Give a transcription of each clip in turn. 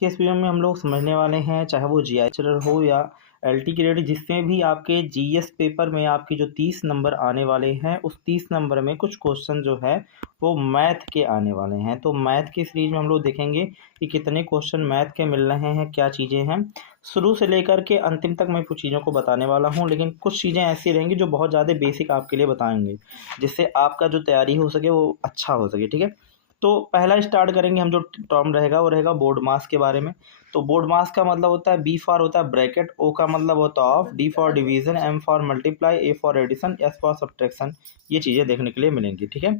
के इस वीडियो में हम लोग समझने वाले हैं, चाहे वो जीआई लेक्चरर हो या एलटी क्रेडिट, जिसमें भी आपके जीएस पेपर में आपके जो 30 नंबर आने वाले हैं, उस 30 नंबर में कुछ क्वेश्चन जो है वो मैथ के आने वाले हैं। तो मैथ की सीरीज में हम लोग देखेंगे कि कितने क्वेश्चन मैथ के मिल रहे हैं, क्या चीज़ें हैं। शुरू से लेकर के अंतिम तक मैं कुछ चीज़ों को बताने वाला हूँ, लेकिन कुछ चीज़ें ऐसी रहेंगी जो बहुत ज़्यादा बेसिक आपके लिए बताएंगे, जिससे आपका जो तैयारी हो सके वो अच्छा हो सके। ठीक है, तो पहला स्टार्ट करेंगे हम, जो टर्म रहेगा वो रहेगा बोर्ड मास के बारे में। तो बोर्ड मास का मतलब होता है, बी फॉर होता है ब्रैकेट, ओ का मतलब होता है of, D for division, M for multiply, A for addition, S for subtraction. ये चीज़ें देखने के लिए मिलेंगी। ठीक है,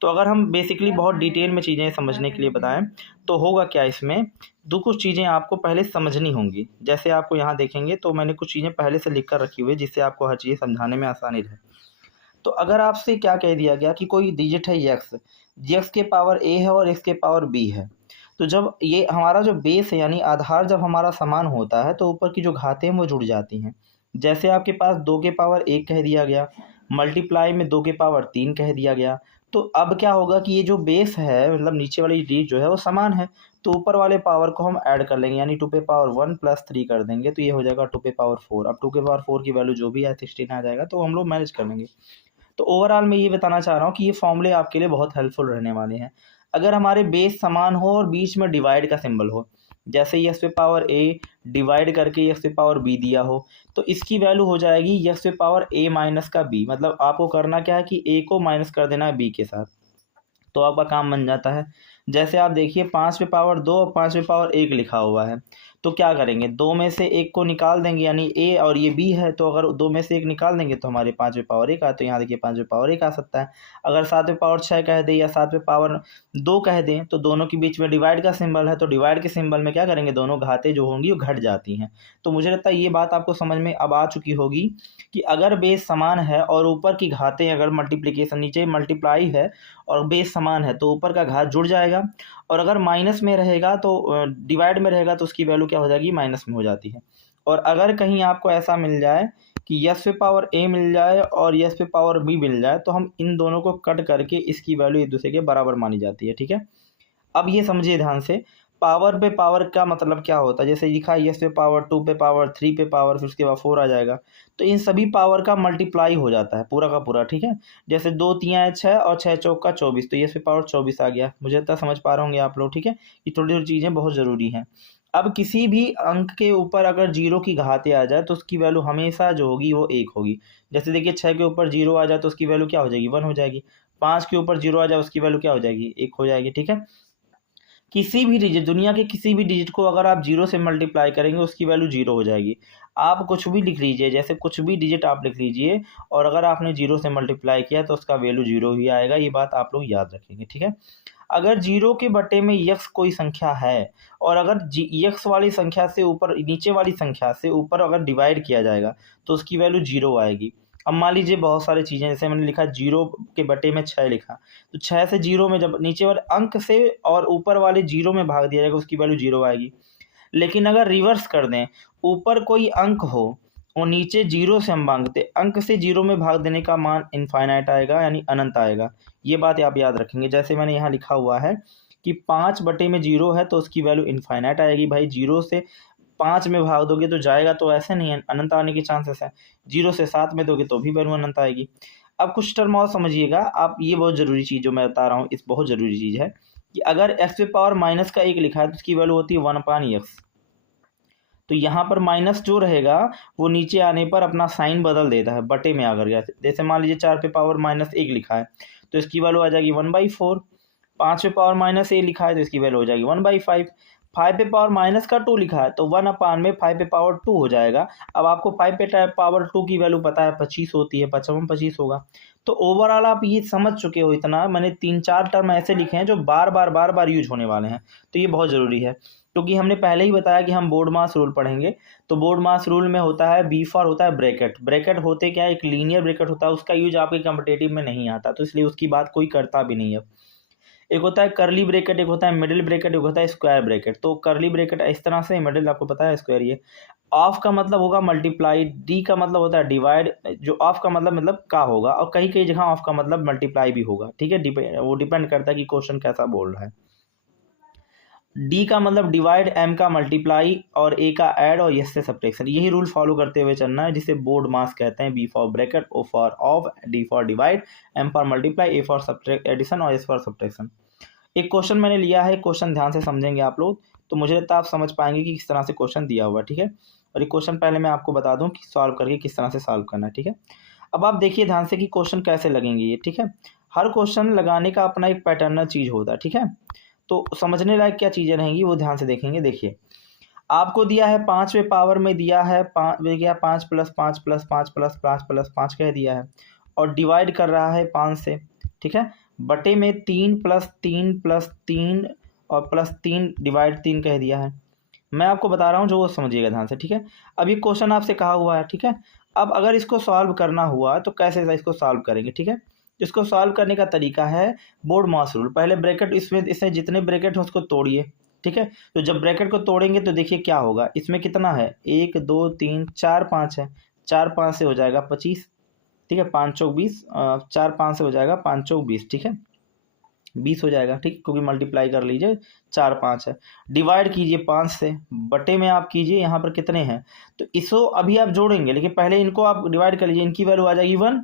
तो अगर हम बेसिकली बहुत डिटेल में चीज़ें समझने के लिए बताएं तो होगा क्या, इसमें दो कुछ चीज़ें आपको पहले समझनी होंगी। जैसे आपको यहाँ देखेंगे तो मैंने कुछ चीज़ें पहले से लिख कर रखी हुई है, जिससे आपको हर चीज़ समझाने में आसानी रहे। तो अगर आपसे क्या कह दिया गया कि कोई डिजिट है यक्स, यक्स के पावर ए है और एक्स के पावर बी है, तो जब ये हमारा जो बेस है यानी आधार जब हमारा समान होता है तो ऊपर की जो घातें हैं वो जुड़ जाती हैं। जैसे आपके पास 2 के पावर 1 कह दिया गया, मल्टीप्लाई में 2 के पावर 3 कह दिया गया। तो अब क्या होगा कि ये जो बेस है, मतलब नीचे वाली डिजिट जो है वो समान है, तो ऊपर वाले पावर को हम ऐड कर लेंगे, यानी 2 पे पावर 1 प्लस 3 कर देंगे, तो ये हो जाएगा 2 पे पावर 4। अब 2 के पावर 4 की वैल्यू जो भी है 16 आ जाएगा, तो हम लोग मैनेज कर लेंगे। तो ओवरऑल मैं ये बताना चाह रहा हूँ कि ये फॉर्मूले आपके लिए बहुत हेल्पफुल रहने वाले हैं। अगर हमारे बेस समान हो और बीच में डिवाइड का सिंबल हो, जैसे एक्स पे पावर ए डिवाइड करके एक्स पे पावर बी दिया हो, तो इसकी वैल्यू हो जाएगी एक्स पे पावर ए माइनस का बी। मतलब आपको करना क्या है कि ए को माइनस कर देना है बी के साथ, तो आपका काम बन जाता है। जैसे आप देखिए 5 पे पावर 2 और 5 पे पावर 1 लिखा हुआ है, तो क्या करेंगे, 2 में से 1 को निकाल देंगे, यानी ए और ये बी है, तो अगर 2 में से 1 निकाल देंगे तो हमारे 5 पे पावर 1 तो यहाँ देखिए 5 पे पावर 1 आ सकता है। अगर 7 पे पावर 6 कह दें या 7 पे पावर 2 कह दें, तो दोनों के बीच में डिवाइड का सिंबल है, तो डिवाइड के सिंबल में क्या करेंगे, दोनों घातें जो होंगी वो घट जाती हैं। तो मुझे लगता है ये बात आपको समझ में अब आ चुकी होगी कि अगर बेस समान है और ऊपर की घातें अगर मल्टीप्लिकेशन, नीचे मल्टीप्लाई है और बेस समान है, तो ऊपर का घात जुड़ जाएगा, और अगर माइनस में रहेगा तो डिवाइड में रहेगा तो उसकी वैल्यू क्या हो जाएगी, माइनस में हो जाती है। और अगर कहीं आपको ऐसा मिल जाए कि यस पे पावर ए मिल जाए और यस पे पावर बी मिल जाए, तो हम इन दोनों को कट करके इसकी वैल्यू एक दूसरे के बराबर मानी जाती है। ठीक है, अब ये समझिए ध्यान से, पावर पे पावर का मतलब क्या होता है। जैसे लिखा है यस पे पावर 2 पे पावर 3 पे पावर, फिर उसके बाद 4 आ जाएगा, तो इन सभी पावर का मल्टीप्लाई हो जाता है पूरा का पूरा। ठीक है, जैसे 2 तियाँ 6 और 6 चौका 24, तो यस पे पावर 24 आ गया। मुझे लगता है समझ पा रहे होंगे आप लोग। ठीक है, ये थोड़ी थोड़ी चीज़ें बहुत ज़रूरी हैं। अब किसी भी अंक के ऊपर अगर जीरो की घातें आ जाए तो उसकी वैल्यू हमेशा जो होगी वो 1 होगी। जैसे देखिए 6 के ऊपर जीरो आ जाए तो उसकी वैल्यू क्या हो जाएगी, 1 हो जाएगी। 5 के ऊपर जीरो आ जाए उसकी वैल्यू क्या हो जाएगी, 1 हो जाएगी। ठीक है, किसी भी डिजिट, दुनिया के किसी भी डिजिट को अगर आप जीरो से मल्टीप्लाई करेंगे उसकी वैल्यू जीरो हो जाएगी। आप कुछ भी लिख लीजिए, जैसे कुछ भी डिजिट आप लिख लीजिए और अगर आपने जीरो से मल्टीप्लाई किया तो उसका वैल्यू जीरो ही आएगा। ये बात आप लोग याद रखेंगे। ठीक है, अगर जीरो के बटे में यक्स कोई संख्या है और अगर यक्स वाली संख्या से ऊपर, नीचे वाली संख्या से ऊपर अगर डिवाइड किया जाएगा तो उसकी वैल्यू जीरो आएगी। अब मान लीजिए बहुत सारी चीज़ें, जैसे मैंने लिखा जीरो के बटे में 6 लिखा, तो 6 से जीरो में जब नीचे वाले अंक से और ऊपर वाले जीरो में भाग दिया जाएगा उसकी वैल्यू जीरो आएगी। लेकिन अगर रिवर्स कर दें, ऊपर कोई अंक हो और नीचे जीरो से हम भागते, अंक से जीरो में भाग देने का मान इनफाइनाइट आएगा, यानी अनंत आएगा। ये बात आप याद रखेंगे। जैसे मैंने यहाँ लिखा हुआ है कि 5 बटे में जीरो है तो उसकी वैल्यू इनफाइनाइट आएगी। भाई जीरो से 5 में भाग दोगे तो जाएगा, तो ऐसे नहीं है, अनंत आने के चांसेस है। जीरो से 7 में दोगे तो भी वैल्यू अनंत आएगी। अब कुछ टर्म और समझिएगा आप, ये बहुत ज़रूरी चीज़ जो मैं बता रहा हूँ, इस बहुत ज़रूरी चीज़ है कि अगर एक्स पे पावर माइनस का 1 लिखा है तो उसकी वैल्यू होती है 1/x। तो यहाँ पर माइनस जो रहेगा वो नीचे आने पर अपना साइन बदल देता है, बटे में आकर गया। जैसे मान लीजिए 4 पे पावर माइनस 1 लिखा है तो इसकी वैल्यू आ जाएगी 1/4। 5 पे पावर माइनस ए लिखा है तो इसकी वैल्यू हो जाएगी 1/5। 5 पे पावर माइनस का 2 लिखा है तो 1/में 5 पे पावर 2 हो जाएगा। अब आपको 5 पे पावर 2 की वैल्यू पता है 25 होती है, 55 25 होगा। तो ओवरऑल आप ये समझ चुके हो इतना, मैंने 3-4 टर्म ऐसे लिखे हैं जो बार बार यूज होने वाले हैं, तो ये बहुत ज़रूरी है। क्योंकि हमने पहले ही बताया कि हम बोर्ड मास रूल पढ़ेंगे, तो बोर्ड मास रूल में होता है बी फॉर होता है ब्रैकेट। ब्रैकेट होते क्या है, एक लीनियर ब्रैकेट होता है, उसका यूज आपके कॉम्पिटेटिव में नहीं आता, तो इसलिए उसकी बात कोई करता भी नहीं है। एक होता है करली ब्रैकेट, एक होता है मिडिल ब्रैकेट, एक होता है स्क्वायर ब्रैकेट। तो करली ब्रैकेट इस तरह से, मिडिल आपको पता है, स्क्वायर ये। ऑफ का मतलब होगा मल्टीप्लाई, डी का मतलब होता है डिवाइड, जो ऑफ का मतलब का होगा, और कई कई जगह ऑफ का मतलब मल्टीप्लाई भी होगा। ठीक है, वो डिपेंड करता है कि क्वेश्चन कैसा बोल रहा है। डी का मतलब डिवाइड, एम का मल्टीप्लाई और ए का ऐड और एस से सब्ट्रैक्शन। यही रूल फॉलो करते हुए चलना है, जिसे बोर्ड मास कहते हैं। B for bracket, O for of, D for divide, M for multiply, A for subtract addition और एस फॉर सब्ट्रैक्शन। एक क्वेश्चन मैंने लिया है, क्वेश्चन ध्यान से समझेंगे आप लोग तो मुझे लगता है आप समझ पाएंगे कि किस तरह से क्वेश्चन दिया हुआ है, ठीक है। और ये क्वेश्चन पहले मैं आपको बता दूं कि सॉल्व करके किस तरह से सॉल्व करना है, ठीक है। अब आप देखिए ध्यान से कि क्वेश्चन कैसे लगेंगे ये, ठीक है। हर क्वेश्चन लगाने का अपना एक पैटर्नल चीज़ होता है, ठीक है। तो समझने लायक क्या चीज़ें रहेंगी वो ध्यान से देखेंगे। देखिए आपको दिया है 5वें पावर में दिया है 5 प्लस 5 प्लस 5 प्लस 5 प्लस 5 कह दिया है, और डिवाइड कर रहा है 5 से, ठीक है। बटे में 3 प्लस 3 प्लस 3 और प्लस 3 डिवाइड 3 कह दिया है। मैं आपको बता रहा हूँ जो वो समझिएगा ध्यान से, ठीक है। अब ये क्वेश्चन आपसे कहा हुआ है, ठीक है। अब अगर इसको सॉल्व करना हुआ तो कैसे इसको सॉल्व करेंगे, ठीक है। इसको सॉल्व करने का तरीका है बोर्ड मास रूल। पहले ब्रैकेट इसमें जितने ब्रैकेट हैं उसको तोड़िए, ठीक है। तो जब ब्रैकेट को तोड़ेंगे तो देखिए क्या होगा, इसमें कितना है 1 2 3 4 5 है, 4 5 से हो जाएगा 25, ठीक है। 5 चौक 20, 4 5 से हो जाएगा 5 चौक 20, ठीक है। 20 हो जाएगा, ठीक, क्योंकि मल्टीप्लाई कर लीजिए 4 5 है। डिवाइड कीजिए 5 से, बटे में आप कीजिए यहाँ पर कितने हैं, तो इसको अभी आप जोड़ेंगे, लेकिन पहले इनको आप डिवाइड कर लीजिए। इनकी वैल्यू आ जाएगी 1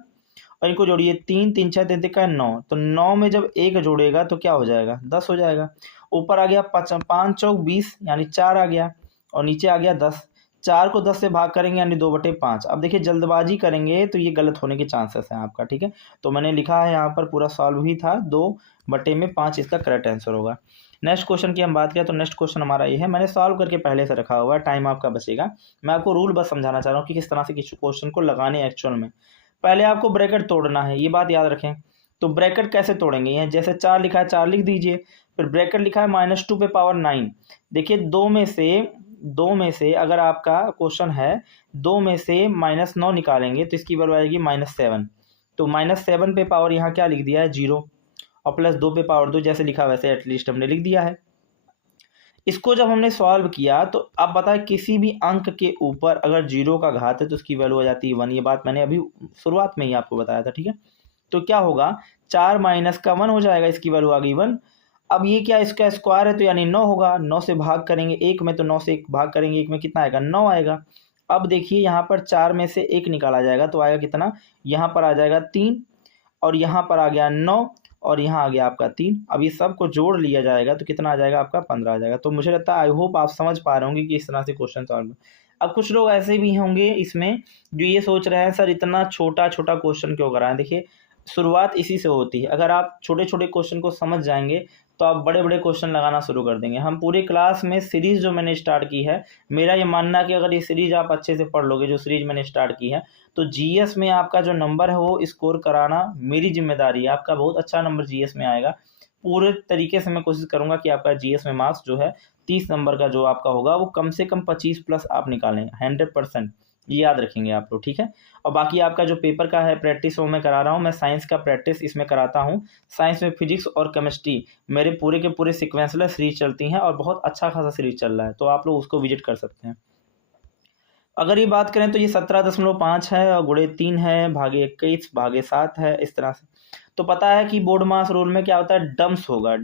और इनको जोड़िए 3 3 6 3 का 9, तो 9 में जब 1 जोड़ेगा तो क्या हो जाएगा 10 हो जाएगा। ऊपर आ गया 5 चौक 20 यानी 4 आ गया, और नीचे आ गया 10। 4 को 10 से भाग करेंगे यानी 2/5। अब देखिए जल्दबाजी करेंगे तो ये गलत होने के चांसेस हैं आपका, ठीक है। तो मैंने लिखा है यहाँ पर पूरा सॉल्व ही था, 2/5 इसका करेक्ट आंसर होगा। नेक्स्ट क्वेश्चन की हम बात करें तो नेक्स्ट क्वेश्चन हमारा ये है, मैंने सॉल्व करके पहले से रखा हुआ है, टाइम आपका बचेगा। मैं आपको रूल बस समझाना चाह रहा हूँ कि किस तरह से किसी क्वेश्चन को लगाने एक्चुअल में। पहले आपको ब्रैकेट तोड़ना है, ये बात याद रखें। तो ब्रैकेट कैसे तोड़ेंगे, ये जैसे 4 लिखा है 4 लिख दीजिए, फिर ब्रैकेट लिखा है -2 पे पावर 9। देखिए दो में से अगर आपका क्वेश्चन है 2 में से -9 निकालेंगे तो इसकी वैल्यू आएगी -7। तो -7 पे पावर यहाँ क्या लिख दिया है 0, और प्लस 2 पे पावर 2 जैसे लिखा वैसे एटलीस्ट हमने लिख दिया है। इसको जब हमने सॉल्व किया तो अब बताएं किसी भी अंक के ऊपर अगर 0 का घात है तो उसकी वैल्यू हो जाती है 1। ये बात मैंने अभी शुरुआत में ही आपको बताया था, ठीक है। तो क्या होगा 4 माइनस का 1 हो जाएगा, इसकी वैल्यू आ गई 1। अब ये क्या इसका स्क्वायर है तो यानी 9 होगा, 9 से भाग करेंगे 1 में, तो 9 से 1 भाग करेंगे 1 में कितना आएगा 9 आएगा। अब देखिए यहाँ पर 4 में से 1 निकाला जाएगा तो आएगा कितना, यहाँ पर आ जाएगा 3 और यहाँ पर आ गया 9 और यहाँ आ गया आपका 3। अब ये सब को जोड़ लिया जाएगा तो कितना आ जाएगा आपका 15 आ जाएगा। तो मुझे लगता है आई होप आप समझ पा रहे होंगे कि इस तरह से क्वेश्चन सॉल्व। अब कुछ लोग ऐसे भी होंगे इसमें जो ये सोच रहे हैं सर इतना छोटा छोटा क्वेश्चन क्यों कराएं। देखिए शुरुआत इसी से होती है, अगर आप छोटे छोटे क्वेश्चन को समझ जाएंगे तो आप बड़े बड़े क्वेश्चन लगाना शुरू कर देंगे। हम पूरे क्लास में सीरीज़ जो मैंने स्टार्ट की है, मेरा ये मानना है कि अगर ये सीरीज़ आप अच्छे से पढ़ लोगे, जो सीरीज़ मैंने स्टार्ट की है, तो जीएस में आपका जो नंबर है वो स्कोर कराना मेरी जिम्मेदारी है। आपका बहुत अच्छा नंबर जीएस में आएगा। पूरे तरीके से मैं कोशिश करूंगा कि आपका जीएस में मार्क्स जो है 30 नंबर का जो आपका होगा वो कम से कम 25 प्लस आप निकालें 100%। ये याद रखेंगे आप लोग, ठीक है। और बाकी आपका जो पेपर का है प्रैक्टिस वो मैं करा रहा हूँ, मैं साइंस का प्रैक्टिस इसमें कराता हूँ। साइंस में फिजिक्स और केमिस्ट्री मेरे पूरे के पूरे सिक्वेंसलर सीरीज चलती हैं और बहुत अच्छा खासा सीरीज चल रहा है, तो आप लोग उसको विजिट कर सकते हैं। अगर ये बात करें तो ये 17.5 है और गुणे 3 है, भागे 21 भागे 7 है, इस तरह से। तो पता है कि बोर्ड मास रूल में क्या होता है, डम्स होगा,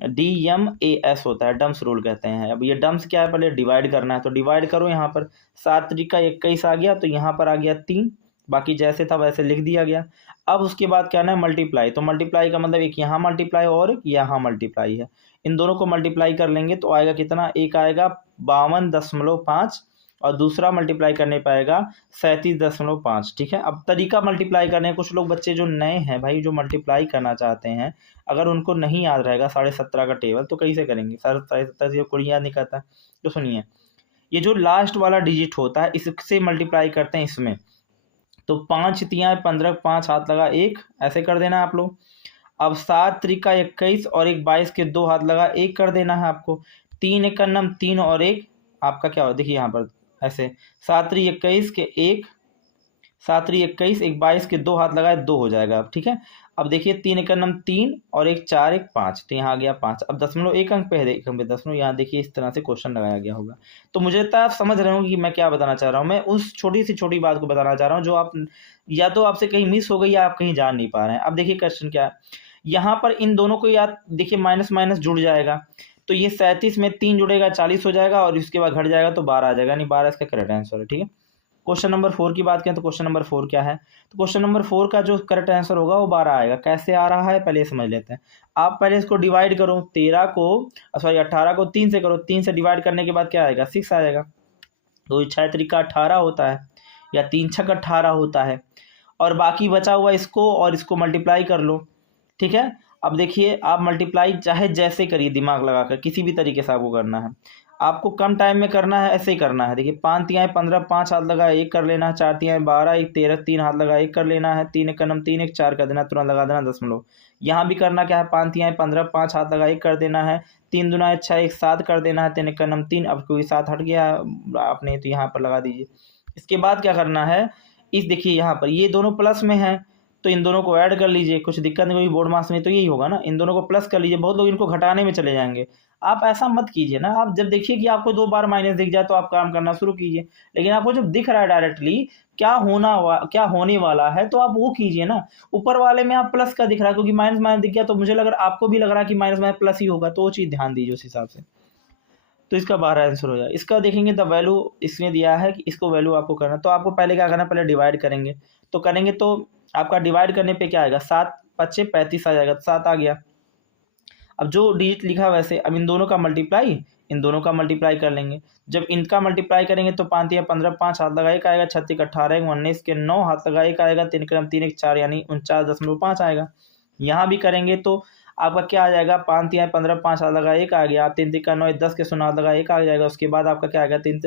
DMAS होता है, डम्स रूल कहते हैं। अब ये डम्स क्या है, पहले डिवाइड करना है, तो डिवाइड करो। यहाँ पर 7 त्रिका 21 आ गया, तो यहाँ पर आ गया 3, बाकी जैसे था वैसे लिख दिया गया। अब उसके बाद क्या है मल्टीप्लाई, तो मल्टीप्लाई का मतलब एक यहाँ मल्टीप्लाई और यहाँ मल्टीप्लाई है, इन दोनों को मल्टीप्लाई कर लेंगे तो आएगा कितना, एक आएगा 52.5 और दूसरा मल्टीप्लाई करने पाएगा 37.5, ठीक है। अब तरीका मल्टीप्लाई करने, कुछ लोग बच्चे जो नए हैं भाई जो मल्टीप्लाई करना चाहते हैं, अगर उनको नहीं याद रहेगा 17.5 का टेबल तो कैसे करेंगे, 17.5 से कोई याद नहीं करता। तो सुनिए, ये जो लास्ट वाला डिजिट होता है इससे मल्टीप्लाई करते हैं इसमें, तो 5 तियाँ 15, 5 हाथ लगा 1, ऐसे कर देना आप लोग। अब 7 त्रिका 21 और एक 22 के 2 हाथ लगा 1 कर देना है आपको। 3 एक 3 और 1 आपका क्या हो, देखिए यहाँ पर ऐसे 7 त्रि 21 के 1, 7 त्रि 21 एक 22 के 2 हाथ लगाए 2 हो जाएगा अब, ठीक है। अब देखिए 3 एक 3 और एक 4 एक 5, तो यहाँ आ गया 5। अब 0.1 अंक पे है, एक अंक पे 0, यहाँ देखिए इस तरह से क्वेश्चन लगाया गया होगा। तो मुझे लगता है आप समझ रहे होंगे कि मैं क्या बताना चाह रहा हूँ। मैं उस छोटी सी छोटी बात को बताना चाह रहा हूँ जो आप या तो आपसे कहीं मिस हो गई या आप कहीं जान नहीं पा रहे हैं। अब देखिए क्वेश्चन क्या है, यहाँ पर इन दोनों को याद देखिए माइनस माइनस जुड़ जाएगा, तो ये 37 में 3 जुड़ेगा 40 हो जाएगा और इसके बाद घट जाएगा तो 12 आ जाएगा, यानी 12 इसका करेक्ट आंसर है। ठीक है, क्वेश्चन नंबर 4 की बात करें तो क्वेश्चन नंबर 4 क्या है, तो क्वेश्चन नंबर 4 का जो करेक्ट आंसर होगा वो 12 आएगा। कैसे आ रहा है पहले समझ लेते हैं। आप पहले इसको डिवाइड करो, 13 को 18 को 3 से करो, 3 से डिवाइड करने के बाद क्या आएगा 6 आएगा। 2 6 तरीका 18 होता है या 3 6 18 होता है, और बाकी बचा हुआ इसको और इसको मल्टीप्लाई कर लो। ठीक है, अब देखिए आप मल्टीप्लाई चाहे जैसे करिए, दिमाग लगाकर किसी भी तरीके से आपको करना है, आपको कम टाइम में करना है, ऐसे ही करना है। देखिए 5 तिहाई 15, 5 हाथ लगा 1 कर लेना है, 4 तिहाई 12, 1 13, 3 हाथ लगा 1 कर लेना है, 3 1 3 1 4 कर देना, तुरंत लगा देना दशमलव। यहाँ भी करना क्या है, 5 तिहाई 15, 5 हाथ लगा 1 कर देना है, 3 दूना 6 1 7 कर देना है, 3 1 3। अब कोई 7 हट गया आपने तो यहाँ पर लगा दीजिए। इसके बाद क्या करना है, इस देखिए यहाँ पर ये दोनों प्लस में है तो इन दोनों को ऐड कर लीजिए, कुछ दिक्कत नहीं होगी बोर्ड मार्क्स में तो यही होगा ना, इन दोनों को प्लस कर लीजिए। बहुत लोग इनको घटाने में चले जाएंगे, आप ऐसा मत कीजिए ना। आप जब देखिए कि आपको 2 बार माइनस दिख जाए तो आप काम करना शुरू कीजिए, लेकिन आपको जब दिख रहा है डायरेक्टली क्या होने वाला है तो आप वो कीजिए ना। ऊपर वाले में आप प्लस का दिख रहा है क्योंकि माइनस माइनस दिख गया, तो मुझे लग रहा आपको भी लग रहा है कि माइनस माइनस प्लस ही होगा, तो वो चीज़ ध्यान दीजिए उस हिसाब से। तो इसका 12 आंसर हो जाए। इसका देखेंगे द वैल्यू इसमें दिया है कि इसको वैल्यू आपको करना, तो आपको पहले क्या करना, पहले डिवाइड करेंगे। तो करेंगे तो आपका डिवाइड करने पे क्या आएगा, 7 5 35 आ जाएगा, तो 7 आ गया। अब जो डिजिट लिखा वैसे अब इन दोनों का मल्टीप्लाई कर लेंगे। जब इनका मल्टीप्लाई करेंगे तो 5 या 15, 5 हाथ लगा 1 आएगा, 36 18 19 के 9 हाथ लगा 1 आएगा, 3 क्रम 3 1 4 यानी 49.5 आएगा। यहाँ भी करेंगे तो आपका क्या आ जाएगा, 5 तिहाई 15, 5 हाथ लगा 1 आ गया, 3 तिक्का 9 10 के 0 हाथ लगा 1 आ जाएगा। उसके बाद आपका क्या आएगा 3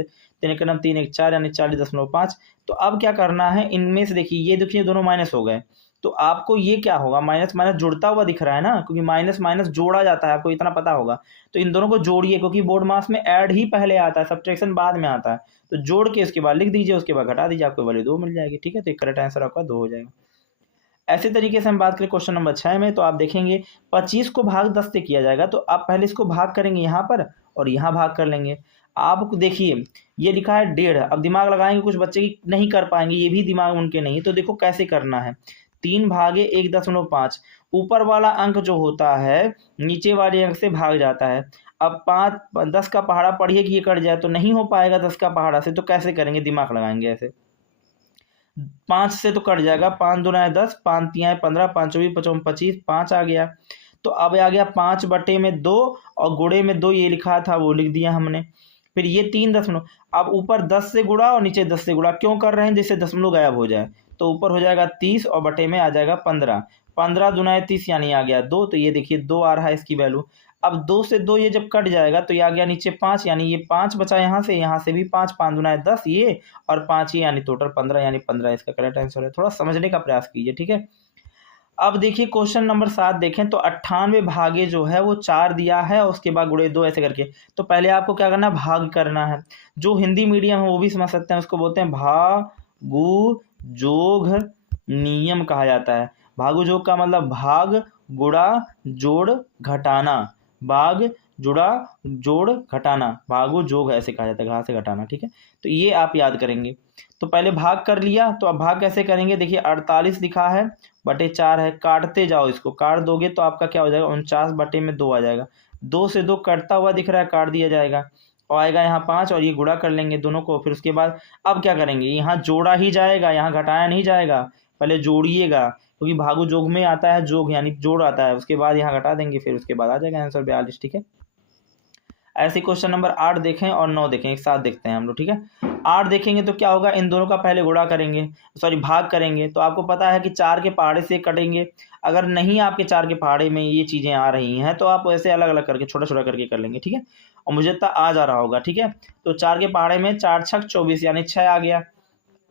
क्रम 3 1 4 यानी 40.5। तो अब क्या करना है, इनमें से देखिए ये देखिए दोनों माइनस हो गए, तो आपको ये क्या होगा, माइनस माइनस जुड़ता हुआ दिख रहा है ना, क्योंकि माइनस माइनस जोड़ा जाता है, आपको इतना पता होगा। तो इन दोनों को जोड़िए, क्योंकि बोर्ड मार्क्स में ऐड ही पहले आता है, सब्ट्रैक्शन बाद में आता है। तो जोड़ के उसके बाद लिख दीजिए, उसके बाद घटा दीजिए, आपको वैल्यू 2 मिल जाएगी। ठीक है, तो करेक्ट आंसर आपका 2 हो जाएगा। ऐसे तरीके से हम बात करें क्वेश्चन नंबर 6 में, तो आप देखेंगे 25 को भाग 10 से किया जाएगा, तो आप पहले इसको भाग करेंगे यहाँ पर और यहाँ भाग कर लेंगे। आप देखिए ये लिखा है 1.5, अब दिमाग लगाएंगे, कुछ बच्चे की नहीं कर पाएंगे, ये भी दिमाग उनके नहीं, तो देखो कैसे करना है। 3 भागे 1.5, ऊपर वाला अंक जो होता है नीचे वाले अंक से भाग जाता है। अब 10 का पहाड़ा पढ़िए कि ये कट जाए, तो नहीं हो पाएगा 10 का पहाड़ा से, तो कैसे करेंगे, दिमाग लगाएंगे ऐसे। 5 से तो कट जाएगा, 5 दूना 10, 5 तिहाई 15, 5 24 55 25, 5 आ गया। तो अब आ गया 5 बटे में 2 और गुणे में 2, ये लिखा था वो लिख दिया हमने। फिर ये 3 दशमलव, अब ऊपर 10 से गुणा और नीचे 10 से गुणा क्यों कर रहे हैं, जिससे दशमलव गायब हो जाए। तो ऊपर हो जाएगा 30 और बटे में आ जाएगा 15, 15 दूना 30 यानी आ गया 2, तो ये देखिए 2 आ रहा है इसकी वैल्यू। अब 2 से 2 ये जब कट जाएगा तो ये आ गया नीचे 5, यानी ये 5 बचा यहाँ से भी 5, 5 दूना 10 ये और 5 ये, यानी टोटल 15, यानी 15 इसका करेक्ट आंसर है। थोड़ा समझने का प्रयास कीजिए। ठीक है, अब देखिए क्वेश्चन नंबर 7 देखें तो 98 भागे जो है वो 4 दिया है और उसके बाद गुणे 2 ऐसे करके। तो पहले आपको क्या करना है, भाग करना है। जो हिंदी मीडियम है वो भी समझ सकते हैं, उसको बोलते हैं भागु जोग नियम कहा जाता है। भागु जोग का मतलब भाग गुणा जोड़ घटाना, भाग जुड़ा जोड़ घटाना, भागु जोग ऐसे कहा जाता है, घा से घटाना। ठीक है, तो ये आप याद करेंगे। तो पहले भाग कर लिया, तो अब भाग कैसे करेंगे, देखिए 48 लिखा है बटे 4 है, काटते जाओ, इसको काट दोगे तो आपका क्या हो जाएगा 49 बटे में 2 आ जाएगा। 2 से 2 कटता हुआ दिख रहा है, काट दिया जाएगा और आएगा यहाँ 5 और ये गुणा कर लेंगे दोनों को। फिर उसके बाद अब क्या करेंगे, यहाँ जोड़ा ही जाएगा, यहाँ घटाया नहीं जाएगा, पहले जोड़िएगा क्योंकि भागु जोग में आता है जोग यानी जोड़ आता है, उसके बाद यहाँ घटा देंगे, फिर उसके बाद आ जाएगा आंसर 42। ठीक है, ऐसे क्वेश्चन नंबर 8 देखें और 9 देखें, एक साथ देखते हैं हम लोग। ठीक है, 8 देखेंगे तो क्या होगा, इन दोनों का पहले गुणा करेंगे, सॉरी भाग करेंगे। तो आपको पता है कि 4 के पहाड़े से कटेंगे। अगर नहीं आपके 4 के पहाड़े में ये चीज़ें आ रही हैं तो आप ऐसे अलग अलग करके छोटा छोटा करके कर लेंगे। ठीक है, और मुझे तो आ जा रहा होगा। ठीक है, तो 4 के पहाड़े में 4 6 24 यानी 6 आ गया।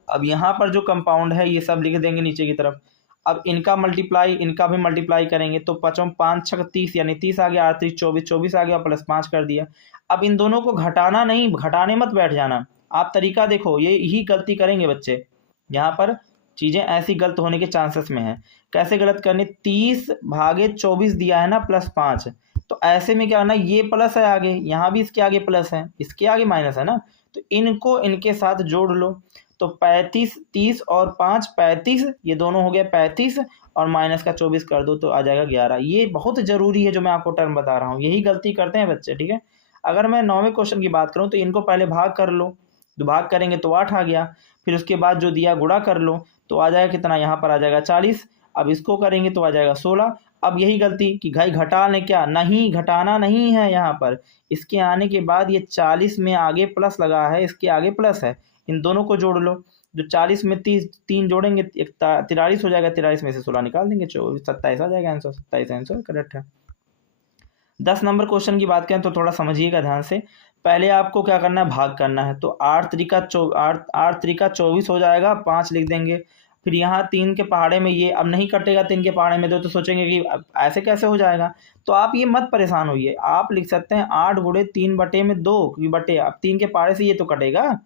अब यहाँ पर जो कंपाउंड है ये सब लिख देंगे नीचे की तरफ। अब इनका मल्टीप्लाई, इनका भी मल्टीप्लाई करेंगे तो 5 6 30 यानी 30 आ गया, 38 24 24 आ गया, प्लस 5 कर दिया। अब इन दोनों को घटाना नहीं, घटाने मत बैठ जाना, आप तरीका देखो, ये ही गलती करेंगे बच्चे, यहाँ पर चीज़ें ऐसी गलत होने के चांसेस में है। कैसे गलत करनी, 30 भागे 24 दिया है ना प्लस 5, तो ऐसे में क्या करना, ये प्लस है आगे, यहाँ भी इसके आगे प्लस है, इसके आगे माइनस है ना, तो इनको इनके साथ जोड़ लो। तो 35 30 और 5 35, ये दोनों हो गया 35 और माइनस का 24 कर दो तो आ जाएगा 11। ये बहुत ज़रूरी है जो मैं आपको टर्म बता रहा हूँ, यही गलती करते हैं बच्चे, ठीक है। अगर मैं 9वें क्वेश्चन की बात करूँ तो इनको पहले भाग कर लो, तो भाग करेंगे तो 8 आ गया, फिर उसके बाद जो दिया गुणा कर लो तो आ जाएगा कितना, यहाँ पर आ जाएगा 40। अब इसको करेंगे तो आ जाएगा 16। अब यही गलती कि भाई घटा लें, क्या नहीं, घटाना नहीं है यहाँ पर, इसके आने के बाद ये 40 में आगे प्लस लगा है, इसके आगे प्लस है, इन दोनों को जोड़ लो। जो 40 में 3 जोड़ेंगे 43 हो जाएगा, 43 में से 16 निकाल देंगे, 27 आ जाएगा आंसर, 27 आंसर करेक्ट है। 10 नंबर क्वेश्चन की बात करें तो थोड़ा समझिएगा ध्यान से। पहले आपको क्या करना है, भाग करना है, तो 8 त्रिका 24 हो जाएगा, 5 लिख देंगे। फिर यहाँ 3 के पहाड़े में ये अब नहीं कटेगा, 3 के पहाड़े में 2, तो सोचेंगे कि ऐसे कैसे हो जाएगा, तो आप ये मत परेशान होइए, आप लिख सकते हैं 8 गुणे 3 बटे में 2, क्योंकि बटे अब 3 के पहाड़े से ये तो कटेगा,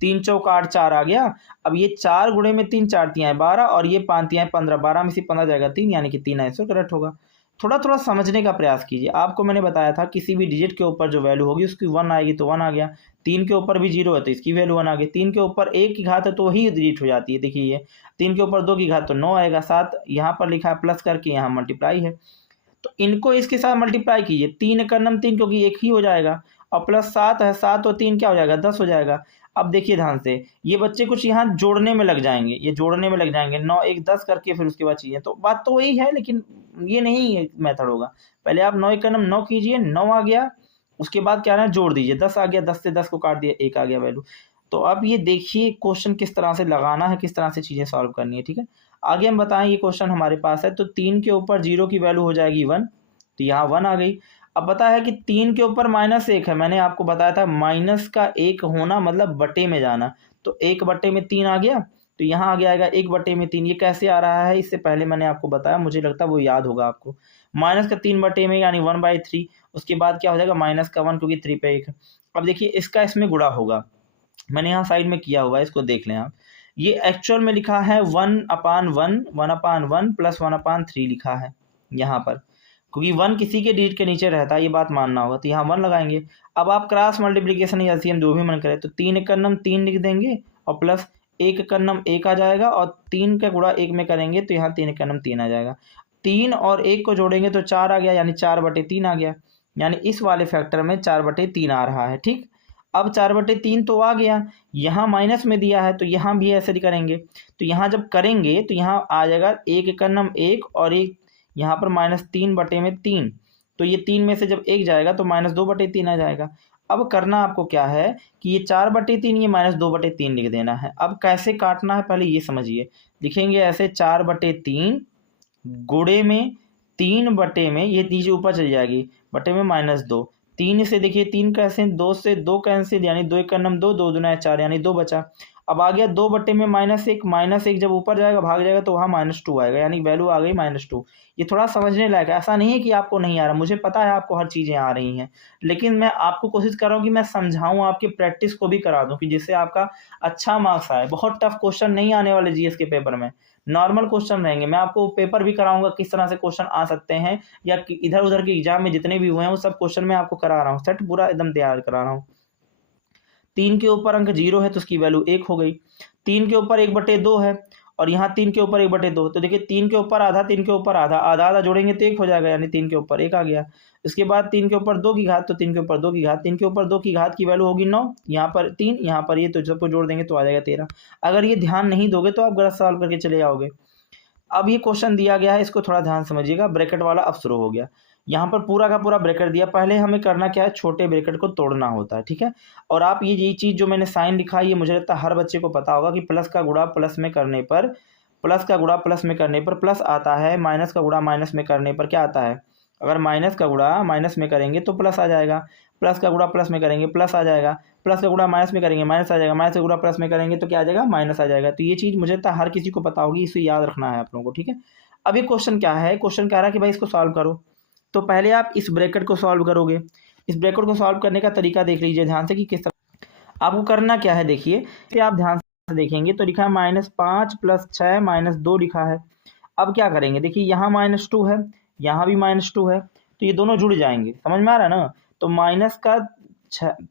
3 चौक 8, 4 आ गया। अब ये 4 गुणे में 3, 4 तियाँ 12 और ये 5 तियाँ 15, 12 में से 15 जाएगा 3, यानी कि 3 आंसर करेक्ट होगा। थोड़ा थोड़ा समझने का प्रयास कीजिए। आपको मैंने बताया था किसी भी डिजिट के ऊपर जो वैल्यू होगी उसकी 1 आएगी तो 1 आ गया, 3 के ऊपर भी 0 है तो इसकी वैल्यू 1 आ गई, 3 के ऊपर 1 की घात है तो वही डिजिट हो जाती है, देखिए ये 3 के ऊपर 2 की घात तो 9 आएगा, 7 यहाँ पर लिखा है प्लस करके, यहाँ मल्टीप्लाई है, तो इनको इसके साथ मल्टीप्लाई कीजिए, 3 का नम 3 क्योंकि एक ही हो जाएगा, और प्लस 7 है, 7 और 3 क्या हो जाएगा, 10 हो जाएगा। अब देखिए ध्यान से, ये बच्चे कुछ यहाँ जोड़ने में लग जाएंगे, ये जोड़ने में लग जाएंगे, 9 1 10 करके फिर उसके बाद चीजें, तो बात तो वही है, लेकिन ये नहीं मेथड होगा। पहले आप 9 का नम 9 कीजिए, 9 आ गया, उसके बाद क्या है जोड़ दीजिए, 10 आ गया, 10 से 10 को काट दिया, 1 आ गया वैल्यू। तो अब ये देखिए क्वेश्चन किस तरह से लगाना है, किस तरह से चीजें सॉल्व करनी है, ठीक है। आगे हम बताएं, ये क्वेश्चन हमारे पास है, तो 3 के ऊपर 0 की वैल्यू हो जाएगी 1, तो यहाँ 1 आ गई। अब पता है कि 3 के ऊपर -1 है, मैंने आपको बताया था माइनस का 1 होना मतलब बटे में जाना, तो 1 बटे में 3 आ गया, तो यहाँ आगे आएगा 1 बटे में 3। ये कैसे आ रहा है, इससे पहले मैंने आपको बताया, मुझे लगता है वो याद होगा आपको, माइनस का 3 बटे में यानी 1/3, उसके बाद क्या हो जाएगा माइनस का 1 क्योंकि 3 पे 1 है। अब देखिए इसका इसमें गुणा होगा, मैंने यहाँ साइड में किया हुआ है, इसको देख लें आप, ये एक्चुअल में लिखा है 1/1 1/1 प्लस 1/3 लिखा है यहाँ पर, क्योंकि 1 किसी के डिजिट के नीचे रहता है, ये बात मानना होगा, तो यहाँ 1 लगाएंगे। अब आप क्रॉस मल्टीप्लिकेशन या एलसीएम जो भी मन करें, तो 3 का नम 3 लिख देंगे और प्लस 1 का नम 1 आ जाएगा, और 3 का गुणा 1 में करेंगे तो यहाँ 3 का नम 3 आ जाएगा, 3 और 1 को जोड़ेंगे तो 4 आ गया, यानी 4/3 आ गया, यानी इस वाले फैक्टर में 4/3 आ रहा है, ठीक। अब 4/3 तो आ गया, यहाँ माइनस में दिया है तो यहाँ भी ऐसे ही करेंगे, तो यहाँ जब करेंगे तो यहाँ आ जाएगा 1 का नम 1 और 1 यहाँ पर -3/3, तो ये 3 में से जब 1 जाएगा तो -2/3 आ जाएगा। अब करना आपको क्या है कि ये 4/3 ये -2/3 लिख देना है। अब कैसे काटना है पहले ये समझिए, लिखेंगे ऐसे 4/3 गुणे में 3 बटे में, ये नीचे ऊपर चली जाएगी, बटे में -2, 3 से देखिए 3 कैंसिल, 2 से 2 कैंसिल, यानी 2 का नम 2, 2 दूना 4, यानी 2 बचा। अब आ गया 2 बटे में -1 जब ऊपर जाएगा भाग जाएगा तो वहाँ -2 आएगा, यानी वैल्यू आ गई -2। ये थोड़ा समझने लायक है, ऐसा नहीं है कि आपको नहीं आ रहा, मुझे पता है आपको हर चीज़ें आ रही हैं, लेकिन मैं आपको कोशिश कर रहा हूँ कि मैं समझाऊँ, आपकी प्रैक्टिस को भी करा दूँ, कि जिससे आपका अच्छा मार्क्स आए। बहुत टफ क्वेश्चन नहीं आने वाले जीएस के पेपर में, नॉर्मल क्वेश्चन रहेंगे। मैं आपको पेपर भी कराऊंगा किस तरह से क्वेश्चन आ सकते हैं, या इधर उधर के एग्जाम में जितने भी हुए हैं वो सब क्वेश्चन मैं आपको करा रहा हूँ, सेट पूरा एकदम तैयार करा रहा हूँ। 3 के ऊपर अंक 0 है तो उसकी वैल्यू 1 हो गई, 3 के ऊपर 1/2 है, और यहाँ 3 के ऊपर 1/2, तो देखिए 3 के ऊपर आधा, 3 के ऊपर आधा, आधा आधा जोड़ेंगे तो 1 हो जाएगा, यानी 3 के ऊपर 1 आ गया। इसके बाद 3 के ऊपर 2 की घात, तो 3 के ऊपर 2 की घात, 3 के ऊपर 2 की घात की वैल्यू होगी 9, यहाँ पर 3, यहाँ पर ये, तो सबको जोड़ देंगे तो आ जाएगा 13। अगर ये ध्यान नहीं दोगे तो आप गलत सॉल्व करके चले जाओगे। अब ये क्वेश्चन दिया गया है, इसको थोड़ा ध्यान समझिएगा, ब्रैकेट वाला अब शुरू हो गया, यहाँ पर पूरा का पूरा ब्रैकेट दिया, पहले हमें करना क्या है, छोटे ब्रैकेट को तोड़ना होता है, ठीक है। और आप ये चीज़ जो मैंने साइन लिखा है, ये मुझे लगता है हर बच्चे को पता होगा कि प्लस का गुणा प्लस में करने पर, प्लस का गुणा प्लस में करने पर प्लस आता है, माइनस का गुणा माइनस में करने पर क्या आता है, अगर माइनस का गुणा माइनस में करेंगे तो प्लस आ जाएगा, प्लस का गुणा प्लस में करेंगे प्लस आ जाएगा, प्लस का गुणा माइनस में करेंगे माइनस आ जाएगा, माइनस का गुणा प्लस में करेंगे तो क्या आ जाएगा, माइनस आ जाएगा। तो ये चीज़ मुझे लगता है हर किसी को पता होगी, इसे याद रखना है आप लोगों को, ठीक है। अब ये क्वेश्चन क्या है, क्वेश्चन कह रहा है कि भाई इसको सॉल्व करो, तो पहले आप इस ब्रैकेट को सॉल्व करोगे। इस ब्रैकेट को सॉल्व करने का तरीका देख लीजिए ध्यान से कि किस तरह आपको करना क्या है। देखिए इसे आप ध्यान से देखेंगे तो लिखा है -5 + 6 - 2 लिखा है। अब क्या करेंगे, देखिए यहाँ -2 है, यहाँ भी -2 है, तो ये दोनों जुड़ जाएंगे, समझ में आ रहा है ना। तो माइनस का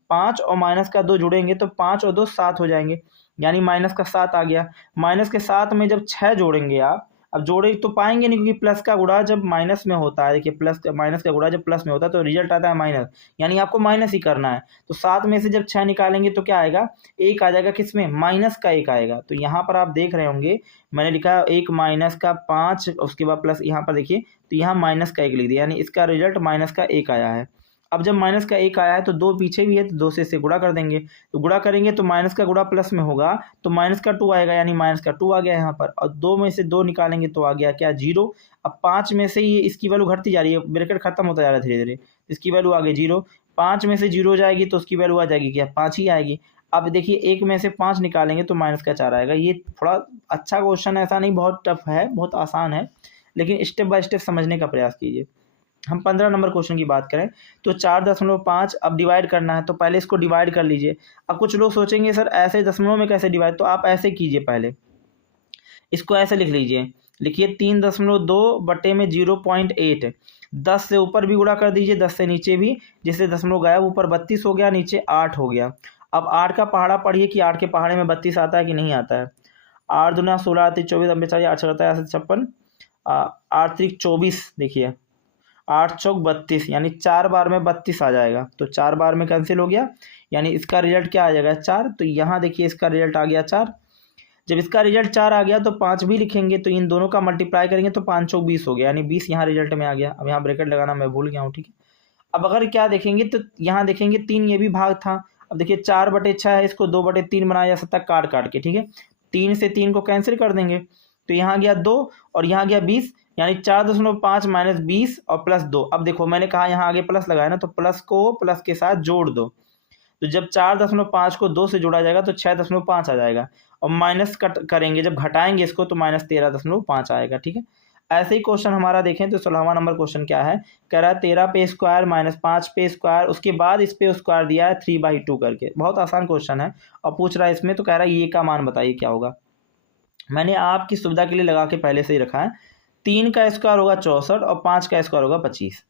5 और माइनस का 2 जुड़ेंगे तो 5 और 2 7 हो जाएंगे, यानी माइनस का 7 आ गया। माइनस के 7 में जब 6 जोड़ेंगे आप, अब जोड़े तो पाएंगे नहीं, क्योंकि प्लस का गुणा जब माइनस में होता है, देखिए प्लस माइनस का गुणा जब प्लस में होता है तो रिजल्ट आता है माइनस, यानी आपको माइनस ही करना है। तो 7 में से जब 6 निकालेंगे तो क्या आएगा, 1 आ जाएगा, किसमें, माइनस का 1 आएगा। तो यहाँ पर आप देख रहे होंगे मैंने लिखा 1 माइनस का 5, उसके बाद प्लस, यहाँ पर देखिए तो यहाँ माइनस का 1 लिख दिया, यानी इसका रिजल्ट माइनस का 1 आया है। अब जब माइनस का 1 आया है तो 2 पीछे भी है, तो 2 से इसे गुणा कर देंगे, तो गुणा करेंगे तो माइनस का गुणा प्लस में होगा तो माइनस का 2 आएगा, यानी माइनस का 2 आ गया यहाँ पर। और 2 में से 2 निकालेंगे तो आ गया क्या, 0। अब 5 में से ये इसकी वैल्यू घटती जा रही है, ब्रैकेट खत्म होता जा रहा है धीरे धीरे, इसकी वैल्यू आ गई 0। 5 में से 0 जाएगी तो उसकी वैल्यू आ जाएगी क्या, 5 ही आएगी। अब देखिए 1 में से 5 निकालेंगे तो माइनस का 4 आएगा। ये थोड़ा अच्छा क्वेश्चन है, ऐसा नहीं बहुत टफ है, बहुत आसान है, लेकिन स्टेप बाय स्टेप समझने का प्रयास कीजिए। हम 15 नंबर क्वेश्चन की बात करें तो 4.5 अब डिवाइड करना है, तो पहले इसको डिवाइड कर लीजिए। अब कुछ लोग सोचेंगे सर ऐसे दशमलव में कैसे डिवाइड, तो आप ऐसे कीजिए, पहले इसको ऐसे लिख लीजिए, लिखिए 3.2 बटे में 0.8, 10 से ऊपर भी गुणा कर दीजिए, 10 से नीचे भी, जिससे दशमलव गायब, ऊपर 32 हो गया, नीचे 8 हो गया। अब 8 का पहाड़ा पढ़िए कि 8 के पहाड़े में 32 आता है कि नहीं आता है। 8 दूना 16, 8 24, अब बेचारी 8 करता है 56, 8 3 24, देखिए 8 चौक 32, यानी 4 बार में 32 आ जाएगा, तो 4 बार में कैंसिल हो गया, यानी इसका रिजल्ट क्या आ जाएगा, 4। तो यहाँ देखिए इसका रिजल्ट आ गया 4। जब इसका रिजल्ट 4 आ गया तो 5 भी लिखेंगे, तो इन दोनों का मल्टीप्लाई करेंगे तो 5 चौक 20 हो गया, यानी 20 यहाँ रिजल्ट में आ गया। अब यहाँ ब्रैकेट लगाना मैं भूल गया हूँ, ठीक है। अब अगर क्या देखेंगे तो यहाँ देखेंगे 3 ये भी भाग था। अब देखिए 4/6 है, इसको 2/3 बनाया जा सकता है काट काट के, ठीक है। 3 से 3 को कैंसिल कर देंगे, तो यहाँ गया 2 और यहाँ गया 20, यानी 4.5 माइनस 20 और प्लस 2। अब देखो मैंने कहा यहाँ आगे प्लस लगाया ना, तो प्लस को प्लस के साथ जोड़ दो, तो जब 4.5 को 2 से जोड़ा जाएगा तो 6.5 आ जाएगा, और माइनस कट करेंगे जब घटाएंगे इसको तो माइनस 13.5 आएगा, ठीक है। ऐसे ही क्वेश्चन हमारा देखें तो 16वां नंबर क्वेश्चन क्या है, कह रहा है 13 पे स्क्वायर माइनस 5 पे स्क्वायर, उसके बाद इस पे स्क्वायर दिया है 3/2 करके। बहुत आसान क्वेश्चन है, और पूछ रहा है इसमें, तो कह रहा है ये का मान बताइए क्या होगा। मैंने आपकी सुविधा के लिए लगा के पहले से ही रखा है, 3 का स्क्वायर होगा 64 और 5 का स्क्वायर होगा 25।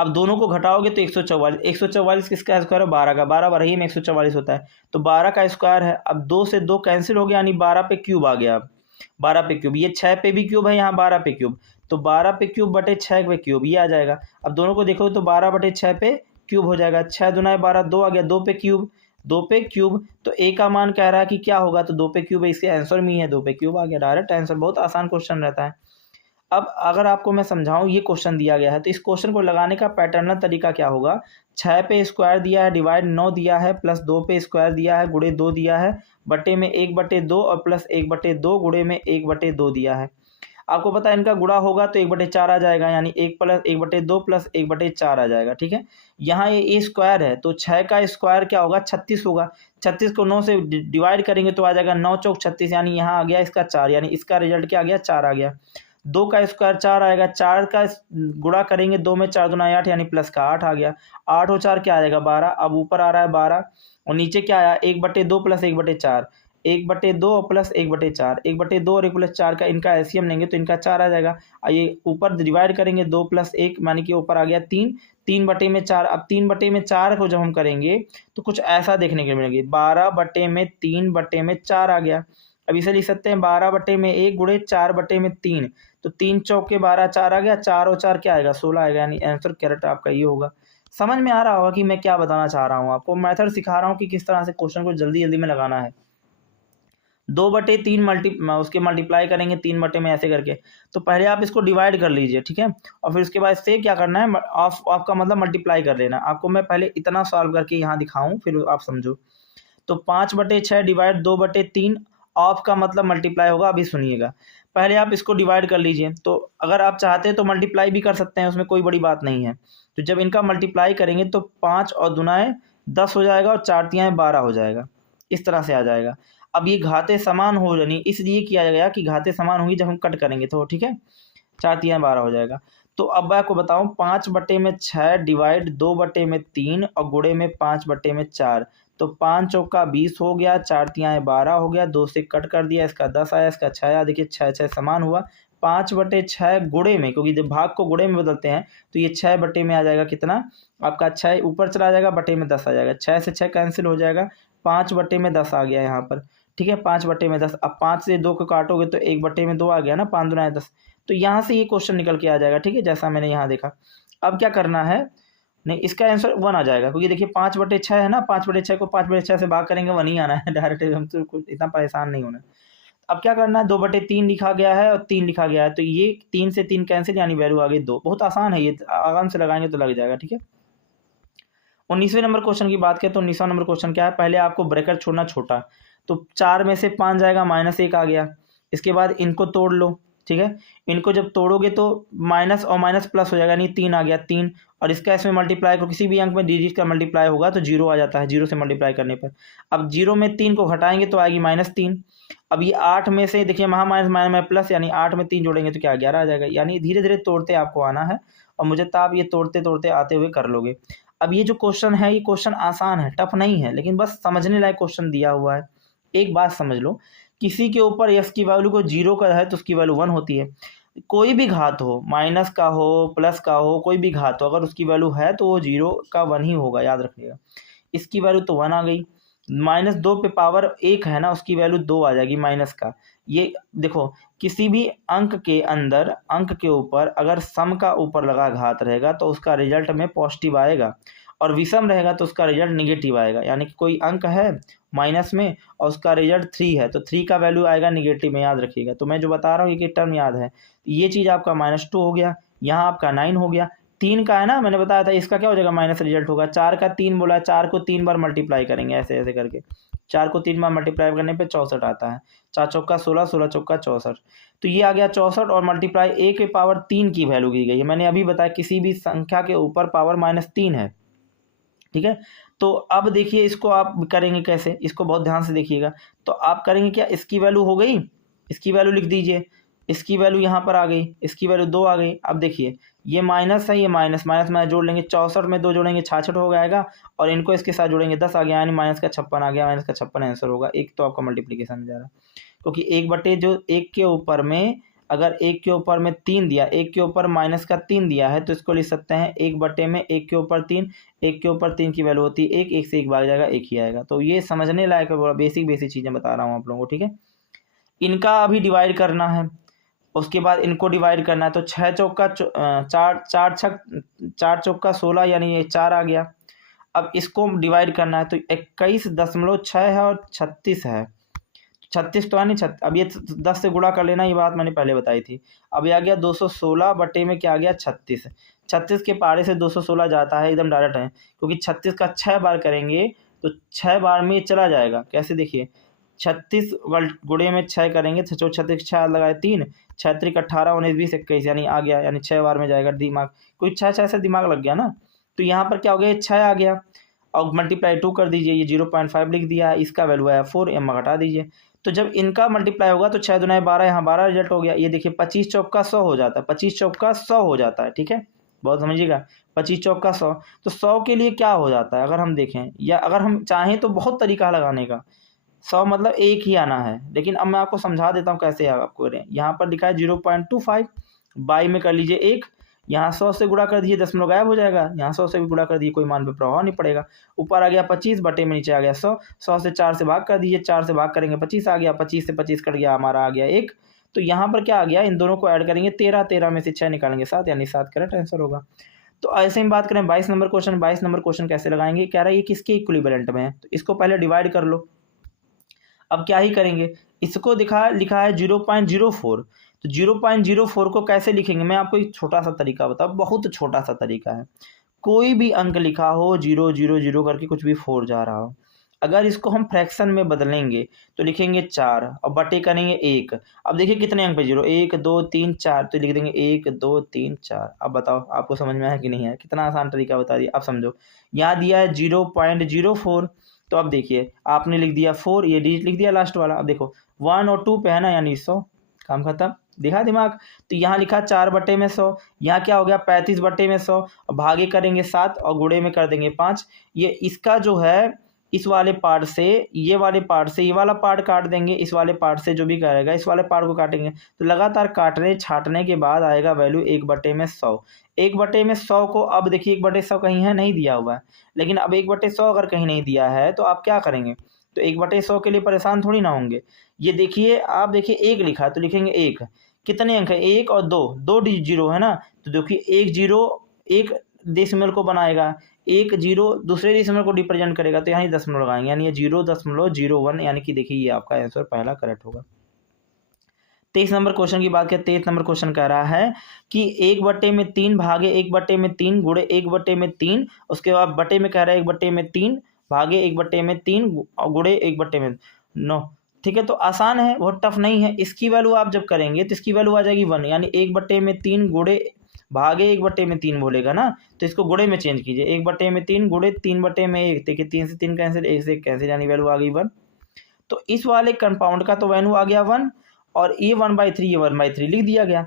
अब दोनों को घटाओगे तो 144, 144 किसका स्क्वायर है, 12 का, 12 बारह ही में 144 होता है, तो 12 का स्क्वायर है। अब 2 से 2 कैंसिल हो गया, यानी 12 पे क्यूब आ गया। अब 12 पे क्यूब, ये 6 पे भी क्यूब है, यहाँ 12 पे क्यूब, तो 12 पे क्यूब बटे 6 पे क्यूब, ये आ जाएगा। अब दोनों को देखो तो 12/6 पे क्यूब हो जाएगा, 6 दूना 12, 2 आ गया, 2 पे क्यूब, 2 पे क्यूब, तो ए का मान कह रहा है कि क्या होगा, तो 2 पे क्यूब है, इसके आंसर में ही है 2 पे क्यूब आ गया, डायरेक्ट आंसर। बहुत आसान क्वेश्चन रहता है। अब अगर आपको मैं समझाऊं, ये क्वेश्चन दिया गया है तो इस क्वेश्चन को लगाने का पैटर्नल तरीका क्या होगा, 6 पे स्क्वायर दिया है, डिवाइड 9 दिया है, प्लस 2 पे स्क्वायर दिया है, गुणे 2 दिया है, बटे में 1/2 और प्लस 1/2 गुणे में 1/2 दिया है। आपको पता है इनका गुणा होगा तो 1/4 आ जाएगा, यानी 1 प्लस 1/2 प्लस 1/4 आ जाएगा, ठीक है। यहाँ ये ए स्क्वायर है तो 6 का स्क्वायर क्या होगा, 36 होगा। 36 को 9 से डिवाइड करेंगे तो आ जाएगा 9 चौक 36, यानी यहाँ आ गया इसका 4, यानी इसका रिजल्ट क्या आ गया, 4 आ गया। 2 का स्क्वायर 4 आएगा, 4 का गुणा करेंगे 2 में 4 दूना 8, यानी प्लस का 8 आ गया। 8 और 4 क्या आ जाएगा, 12। अब ऊपर आ रहा है 12 और नीचे क्या आया, 1/2 प्लस 1/4, 1/2 और प्लस 1/4, 1/2 और 1+4 का इनका एलसीएम लेंगे तो इनका 4 आ जाएगा। ये ऊपर डिवाइड करेंगे 2 + 1, मानी कि ऊपर आ गया 3, 3/4। अब 3/4 को जब हम करेंगे तो कुछ ऐसा देखने को मिलेगी, 12/3/4 आ गया। अब इसे लिख सकते हैं 12/1 गुणे 4/3, तो 3 चौके 12, 4 आ गया, 4 और 4 क्या आएगा, 16 आएगा, यानी आंसर करेक्ट आपका ये होगा। समझ में आ रहा होगा कि मैं क्या बताना चाह रहा हूँ, आपको मेथड सिखा रहा हूँ कि किस तरह से क्वेश्चन को जल्दी जल्दी में लगाना है। 2/3 उसके मल्टीप्लाई करेंगे 3 बटे में ऐसे करके, तो पहले आप इसको डिवाइड कर लीजिए, ठीक है, और फिर उसके बाद से क्या करना है, आपका मतलब मल्टीप्लाई कर लेना। आपको मैं पहले इतना सॉल्व करके यहाँ दिखाऊँ फिर आप समझो। तो 5/6 डिवाइड 2/3, ऑफ का मतलब मल्टीप्लाई होगा, अभी सुनिएगा। पहले आप इसको डिवाइड कर लीजिए, तो अगर आप चाहते हैं तो मल्टीप्लाई भी कर सकते हैं, उसमें कोई बड़ी बात नहीं है। तो जब इनका मल्टीप्लाई करेंगे तो 5 और दुनाए 10 हो जाएगा और 4 तियाएँ 12 हो जाएगा, इस तरह से आ जाएगा। अब ये घातें समान हो जानी, इसलिए किया गया कि घातें समान होंगी जब हम कट करेंगे तो, ठीक है, 4 तियाएँ 12 हो जाएगा। तो अब मैं आपको बताऊँ, 5/6 डिवाइड 2/3 और गुणे में 5/4, तो 5 चौका 20 हो गया, 4 तियाएँ 12 हो गया, 2 से कट कर दिया, इसका 10 आया, इसका 6 आया। देखिए 6 समान हुआ, 5/6 गुणे में, क्योंकि जब भाग को गुणे में बदलते हैं तो ये 6 बटे में आ जाएगा कितना, आपका 6 ऊपर चला जाएगा, बटे में 10 आ जाएगा, 6 से 6 कैंसिल हो जाएगा, 5 बटे में 10 आ गया यहाँ पर, ठीक है, 5/10। अब 5 से 2 को काटोगे तो 1/2 आ गया ना, 5 दूना 10। तो यहाँ से ये क्वेश्चन निकल के आ जाएगा, ठीक है, जैसा मैंने यहाँ देखा। अब क्या करना है, नहीं इसका आंसर 1 आ जाएगा, क्योंकि देखिए 5/6 है ना, 5/6 को 5/6 से भाग करेंगे 1 ही आना है डायरेक्ट, हम तो कुछ इतना परेशान नहीं होना। अब क्या करना है, 2/3 लिखा गया है और 3 लिखा गया है, तो ये 3 से 3 कैंसिल, यानी वैल्यू आ गई 2। बहुत आसान है ये, आराम से लगाएंगे तो लग जाएगा, ठीक है। 19वें नंबर क्वेश्चन की बात करें तो 19वां नंबर क्वेश्चन क्या है, पहले आपको ब्रैकेट छोड़ना छोटा, तो 4 में से 5 जाएगा, -1 आ गया। इसके बाद इनको तोड़ लो, ठीक है, इनको जब तोड़ोगे तो माइनस और माइनस प्लस हो जाएगा, यानी 3 आ गया, 3। और इसका इसमें मल्टीप्लाई को, किसी भी अंक में डिजिट का मल्टीप्लाई होगा तो 0 आ जाता है, 0 से मल्टीप्लाई करने पर। अब 0 में 3 को घटाएंगे तो आएगी -3। अब ये 8 में से देखिए वहाँ माइनस माइनस प्लस, यानी 8 में 3 जोड़ेंगे तो क्या 11 आ जाएगा। यानी धीरे धीरे तोड़ते आपको आना है, और मुझे तो आप ये तोड़ते तोड़ते आते हुए कर लोगे। अब ये जो क्वेश्चन है, ये क्वेश्चन आसान है, टफ नहीं है, लेकिन बस समझने लायक क्वेश्चन दिया हुआ है। एक बात समझ लो, किसी के ऊपर यस की वैल्यू को 0 का है तो उसकी वैल्यू 1 होती है। कोई भी घात हो, माइनस का हो, प्लस का हो, कोई भी घात हो, अगर उसकी वैल्यू है तो वो 0 का 1 ही होगा, याद रखिएगा। इसकी वैल्यू तो 1 आ गई, -2 पे पावर 1 है ना, उसकी वैल्यू 2 आ जाएगी माइनस का। ये देखो, किसी भी अंक के अंदर, अंक के ऊपर अगर सम का ऊपर लगा घात रहेगा तो उसका रिजल्ट में पॉजिटिव आएगा, और विषम रहेगा तो उसका रिजल्ट निगेटिव आएगा। यानी कि कोई अंक है माइनस में और उसका रिजल्ट 3 है, तो 3 का वैल्यू आएगा निगेटिव में, याद रखिएगा। तो मैं जो बता रहा हूँ ये टर्म याद है। ये चीज़ आपका -2 हो गया, यहाँ आपका 9 हो गया। 3 का है ना, मैंने बताया था, इसका क्या हो जाएगा, माइनस रिजल्ट होगा। 4 का 3 बोला, 4 को 3 बार मल्टीप्लाई करेंगे, ऐसे ऐसे करके 4 को 3 बार मल्टीप्लाई करने पे 64 आता है। 4 चौका 16, 16 चौका 64, तो ये आ गया 64। और मल्टीप्लाई a के पावर 3 की वैल्यू दी गई है। मैंने अभी बताया किसी भी संख्या के ऊपर पावर -3 है, ठीक है। तो अब देखिए इसको आप करेंगे कैसे, इसको बहुत ध्यान से देखिएगा। तो आप करेंगे क्या, इसकी वैल्यू हो गई, इसकी वैल्यू लिख दीजिए, इसकी वैल्यू यहाँ पर आ गई, इसकी वैल्यू 2 आ गई। अब देखिए ये माइनस है, ये माइनस माइनस में जोड़ लेंगे, 64 में 2 जोड़ेंगे 66 हो जाएगा, और इनको इसके साथ जोड़ेंगे 10 आ गया, यानी माइनस का 56 आ गया। माइनस का 56 आंसर होगा। एक तो आपका मल्टीप्लीकेशन में जा रहा है, क्योंकि 1/, जो 1 के ऊपर में, अगर 1 के ऊपर में 3 दिया, 1 के ऊपर -3 दिया है, तो इसको लिख सकते हैं 1/, में 1 के ऊपर 3, 1 के ऊपर 3 की वैल्यू होती है 1, 1 से 1 भाग जाएगा, 1 ही आएगा। तो ये समझने लायक है, बेसिक बेसिक चीज़ें बता रहा हूँ आप लोगों को, ठीक है। इनका अभी डिवाइड करना है, उसके बाद इनको डिवाइड करना है। तो 6 चौका 4 चौका 16, यानी ये 4 आ गया। अब इसको डिवाइड करना है, तो 21.6 है और 36 है। 36 तो है नहीं, अब ये 10 से गुणा कर लेना, ये बात मैंने पहले बताई थी। अब ये आ गया 216 बटे में क्या आ गया, 36। 36 के पारे से 216 जाता है, एकदम डायरेक्ट है, क्योंकि 36 का 6 बार करेंगे तो 6 बार में ये चला जाएगा। कैसे, देखिए 36 गुणे में 6 करेंगे, 36 6 लगाए 3, 6 3 18 19 20 21, यानी आ गया, यानी 6 बार में जाएगा। दिमाग कोई 6 से दिमाग लग गया ना। तो यहाँ पर क्या हो गया, 6 आ गया, और मल्टीप्लाई 2 कर दीजिए, ये 0.5 लिख दिया है, इसका वैल्यू आया 4, एम घटा दीजिए। तो जब इनका मल्टीप्लाई होगा तो 6 दूना 12, यहाँ 12 रिजल्ट हो गया। ये देखिए 25 चौका 100 हो जाता है, 25 चौका 100 हो जाता है, ठीक है, बहुत समझिएगा। 25 चौका 100, तो 100 के लिए क्या हो जाता है, अगर हम देखें, या अगर हम चाहें तो बहुत तरीका लगाने का। 100 मतलब 1 ही आना है, लेकिन अब मैं आपको समझा देता हूँ कैसे आपको करें। यहाँ पर लिखा है 0.25, बाई में कर लीजिए 1, यहाँ 100 से गुणा कर दीजिए, दशमलव गायब हो जाएगा, यहाँ 100 से भी गुणा कर दीजिए, कोई मान पे प्रभाव नहीं पड़ेगा। ऊपर आ गया 25 बटे में नीचे आ गया 100, 100 से 4 से भाग कर दीजिए, 4 से भाग करेंगे 25 आ गया, 25 से 25 कट गया, हमारा आ गया 1। तो यहाँ पर क्या आ गया, इन दोनों को ऐड करेंगे 13, 13 में से 6 निकालेंगे 7, यानी 7 करेक्ट आंसर होगा। तो ऐसे ही बात करें 22 नंबर क्वेश्चन। 22 नंबर क्वेश्चन कैसे लगाएंगे, कह रहा है ये किसके इक्विवेलेंट में है, तो इसको पहले डिवाइड कर लो। अब क्या ही करेंगे, इसको लिखा है 0.04, तो 0.04 को कैसे लिखेंगे, मैं आपको एक छोटा सा तरीका बताऊँ, बहुत छोटा सा तरीका है। कोई भी अंक लिखा हो 0 0 0 करके, कुछ भी 4 जा रहा हो, अगर इसको हम फ्रैक्शन में बदलेंगे तो लिखेंगे 4 और बटे करेंगे 1। अब देखिए कितने अंक पे 0, 1 2 3 4, तो लिख देंगे 1 2 3 4। अब बताओ आपको समझ में आया कि नहीं है, कितना आसान तरीका बता दिया। अब समझो, यहाँ दिया है 0.04, तो अब देखिए आपने लिख दिया 4, ये डिजिट लिख दिया लास्ट वाला। अब देखो 1 और 2 पे है ना, यानी 100, काम खत्म, दिखा दिमाग। तो यहाँ लिखा 4 बटे में 100, यहाँ क्या हो गया 35 बटे में 100, और भागे करेंगे 7 और गुणे में कर देंगे 5। ये इसका जो है, इस वाले पार्ट से ये वाले पार्ट से ये वाला पार्ट काट देंगे, इस वाले पार्ट से जो भी करेगा इस वाले पार्ट को काटेंगे, तो लगातार काटने छाटने के बाद आएगा वैल्यू 1 बटे में 100। 1 बटे में 100 को, अब देखिए 1 बटे 100 कहीं है नहीं दिया हुआ है, लेकिन अब 1 बटे 100 अगर कहीं नहीं दिया है तो आप क्या करेंगे, तो 1/100 के लिए परेशान थोड़ी ना होंगे। ये देखिए, आप देखिए 1 लिखा है तो लिखेंगे 1, कितने अंक है 1 और 2, 2 जीरो है ना, तो देखिए 1 जीरो एक डेसिमल को बनाएगा, 1 जीरो दूसरे डेसिमल को रिप्रेजेंट करेगा, तो यहाँ ही दशमलव लगाएंगे, यानी ये 0.01, यानी कि देखिए ये आपका आंसर पहला करेक्ट होगा। 23 नंबर क्वेश्चन की बात करें, 23 नंबर क्वेश्चन कह रहा है कि 1/3 भागे 1/3 गुणे 1/3, उसके बाद बटे में कह रहा है 1/3 भागे 1/3 गुणे 1/9। ठीक है, तो आसान है, बहुत टफ नहीं है। इसकी वैल्यू आप जब करेंगे तो इसकी वैल्यू आ जाएगी 1, यानी 1/3 गुणे भागे 1/3 बोलेगा ना, तो इसको गुणे में चेंज कीजिए, 1/3 गुणे 3/1, देखिए 3 से 3 कैंसिल, 1 से 1 कैंसिल, यानी वैल्यू आ गई 1। तो इस वाले कंपाउंड का तो वैल्यू आ गया 1, और ये 1/3 ये 1/3 लिख दिया गया।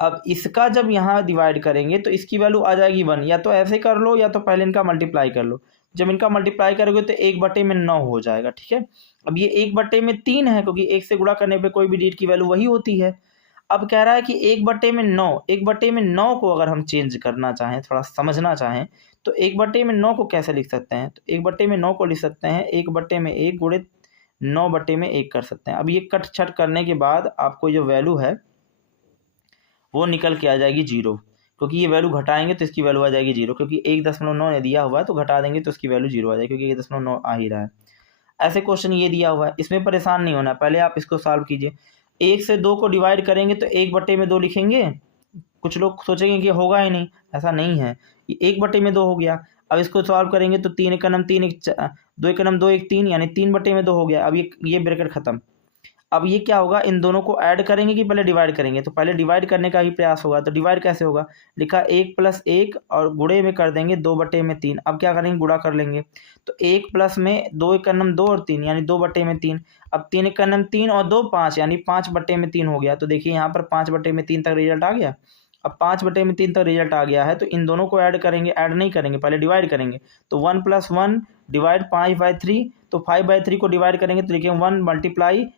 अब इसका जब यहाँ डिवाइड करेंगे तो इसकी वैल्यू आ जाएगी 1, या तो ऐसे कर लो या तो पहले इनका मल्टीप्लाई कर लो। जब इनका मल्टीप्लाई करोगे तो 1/9 हो जाएगा। ठीक है, अब ये 1/3 है, क्योंकि 1 से गुणा करने पे कोई भी डिजिट की वैल्यू वही होती है। अब कह रहा है कि 1/9 को अगर हम चेंज करना चाहें, थोड़ा समझना चाहें, तो 1/9 को कैसे लिख सकते हैं, तो 1/9 को लिख सकते हैं 1/1 गुणे 9/1 कर सकते हैं। अब ये कट छट करने के बाद आपको जो वैल्यू है वो निकल के आ जाएगी 0, क्योंकि ये वैल्यू घटाएंगे तो इसकी वैल्यू आ जाएगी 0, क्योंकि 1.9 दिया हुआ है तो घटा देंगे तो इसकी वैल्यू 0 आ जाएगी, क्योंकि 1.9 आ ही रहा है। ऐसे क्वेश्चन ये दिया हुआ है, इसमें परेशान नहीं होना, पहले आप इसको सॉल्व कीजिए। 1 से 2 को डिवाइड करेंगे तो 1/2 लिखेंगे, कुछ लोग सोचेंगे कि होगा ही नहीं, ऐसा नहीं है, ये 1/2 हो गया। अब इसको सॉल्व करेंगे तो 3 एक 3 एक 2 एक 2 एक 3, यानी 3/2 हो गया। अब ये ब्रैकेट खत्म। अब ये क्या होगा, इन दोनों को ऐड करेंगे कि पहले डिवाइड करेंगे, तो पहले डिवाइड करने का ही प्रयास होगा। तो डिवाइड कैसे होगा, लिखा 1 + 1 और गुणे में कर देंगे 2/3। अब क्या करेंगे, गुणा कर लेंगे, तो 1 प्लस में 2 एक 2 और 3, यानी 2/3। अब 3 एक 3 और 2 5, यानी 5/3 हो गया। तो देखिए यहाँ पर 5/3 तक रिजल्ट आ गया। अब 5/3 तक रिजल्ट आ गया है, तो इन दोनों को ऐड करेंगे, ऐड नहीं करेंगे, पहले डिवाइड करेंगे। तो 1 + 1 डिवाइड 5/3, तो 5/3 को डिवाइड करेंगे तो देखिए 1 ×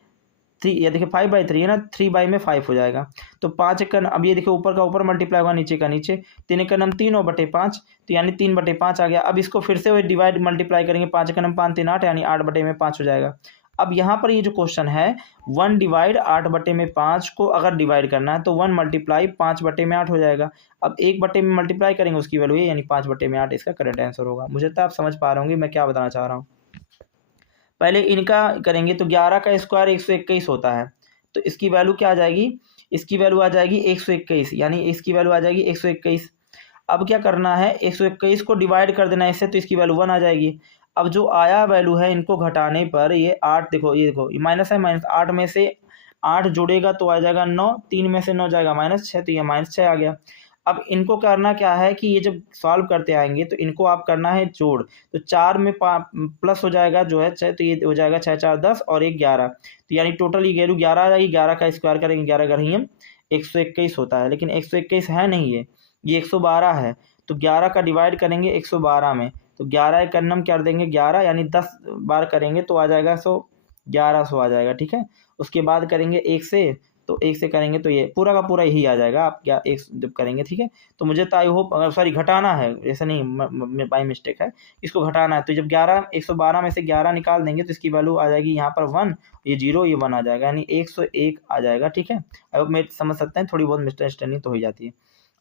3, ये देखिए 5/3 है ना, 3 में 5 हो जाएगा। तो 5 एक, अब ये देखिए ऊपर का ऊपर मल्टीप्लाई होगा, नीचे का नीचे, 3 एक 3 और बटे 5, तो यानी 3/5 आ गया। अब इसको फिर से वही डिवाइड मल्टीप्लाई करेंगे, 5 एक 5 3 8, यानी 8/5 हो जाएगा। अब यहाँ पर ये जो क्वेश्चन है 1 डिवाइड 8/5 को अगर डिवाइड करना है तो 1 मल्टीप्लाई 5/8 हो जाएगा। अब 1 में मल्टीप्लाई करेंगे उसकी वैल्यू ये, यानी 5/8 इसका करेक्ट आंसर होगा। मुझे तो आप समझ पा रहे होंगे मैं क्या बताना चाह रहा हूँ। पहले इनका करेंगे तो 11 का स्क्वायर 121 होता है, तो इसकी वैल्यू क्या आ जाएगी, इसकी वैल्यू आ जाएगी 121, यानी इसकी वैल्यू आ जाएगी 121। अब क्या करना है, 121 को डिवाइड कर देना है इससे, तो इसकी वैल्यू 1 आ जाएगी। अब जो आया वैल्यू है इनको घटाने पर ये 8, देखो ये देखो ये माइनस है, माइनस 8 में से 8 जुड़ेगा तो आ जाएगा 9, 3 में से 9 जाएगा -6, तो ये -6 आ गया। अब इनको करना क्या है कि ये जब सॉल्व करते आएंगे तो इनको आप करना है जोड़, तो 4 में प्लस हो जाएगा जो है 6, तो ये हो जाएगा 6 4 10 और 1 11, तो यानी टोटल ये वैल्यू 11 आ जाएगी। 11 का स्क्वायर करेंगे, 11 का हम 121 होता है, लेकिन 121 है नहीं, ये 112 है। तो 11 का डिवाइड करेंगे 112 में, तो 11 एक हम कर देंगे 11, यानी 10 बार करेंगे तो आ जाएगा 1100 आ जाएगा। ठीक है, उसके बाद करेंगे 1 से, तो 1 से करेंगे तो ये पूरा का पूरा यही आ जाएगा, आप क्या 1 जब करेंगे। ठीक है, तो मुझे तो आई होप, सॉरी घटाना है, ऐसा नहीं बाई मिस्टेक है, इसको घटाना है। तो जब 112 में से 11 निकाल देंगे तो इसकी वैल्यू आ जाएगी यहाँ पर 1, ये 0 ये 1 आ जाएगा, यानी 101 आ जाएगा। ठीक है, अब मैं समझ सकते हैं, थोड़ी बहुत मिसअंडरस्टैंडिंग तो हो जाती है।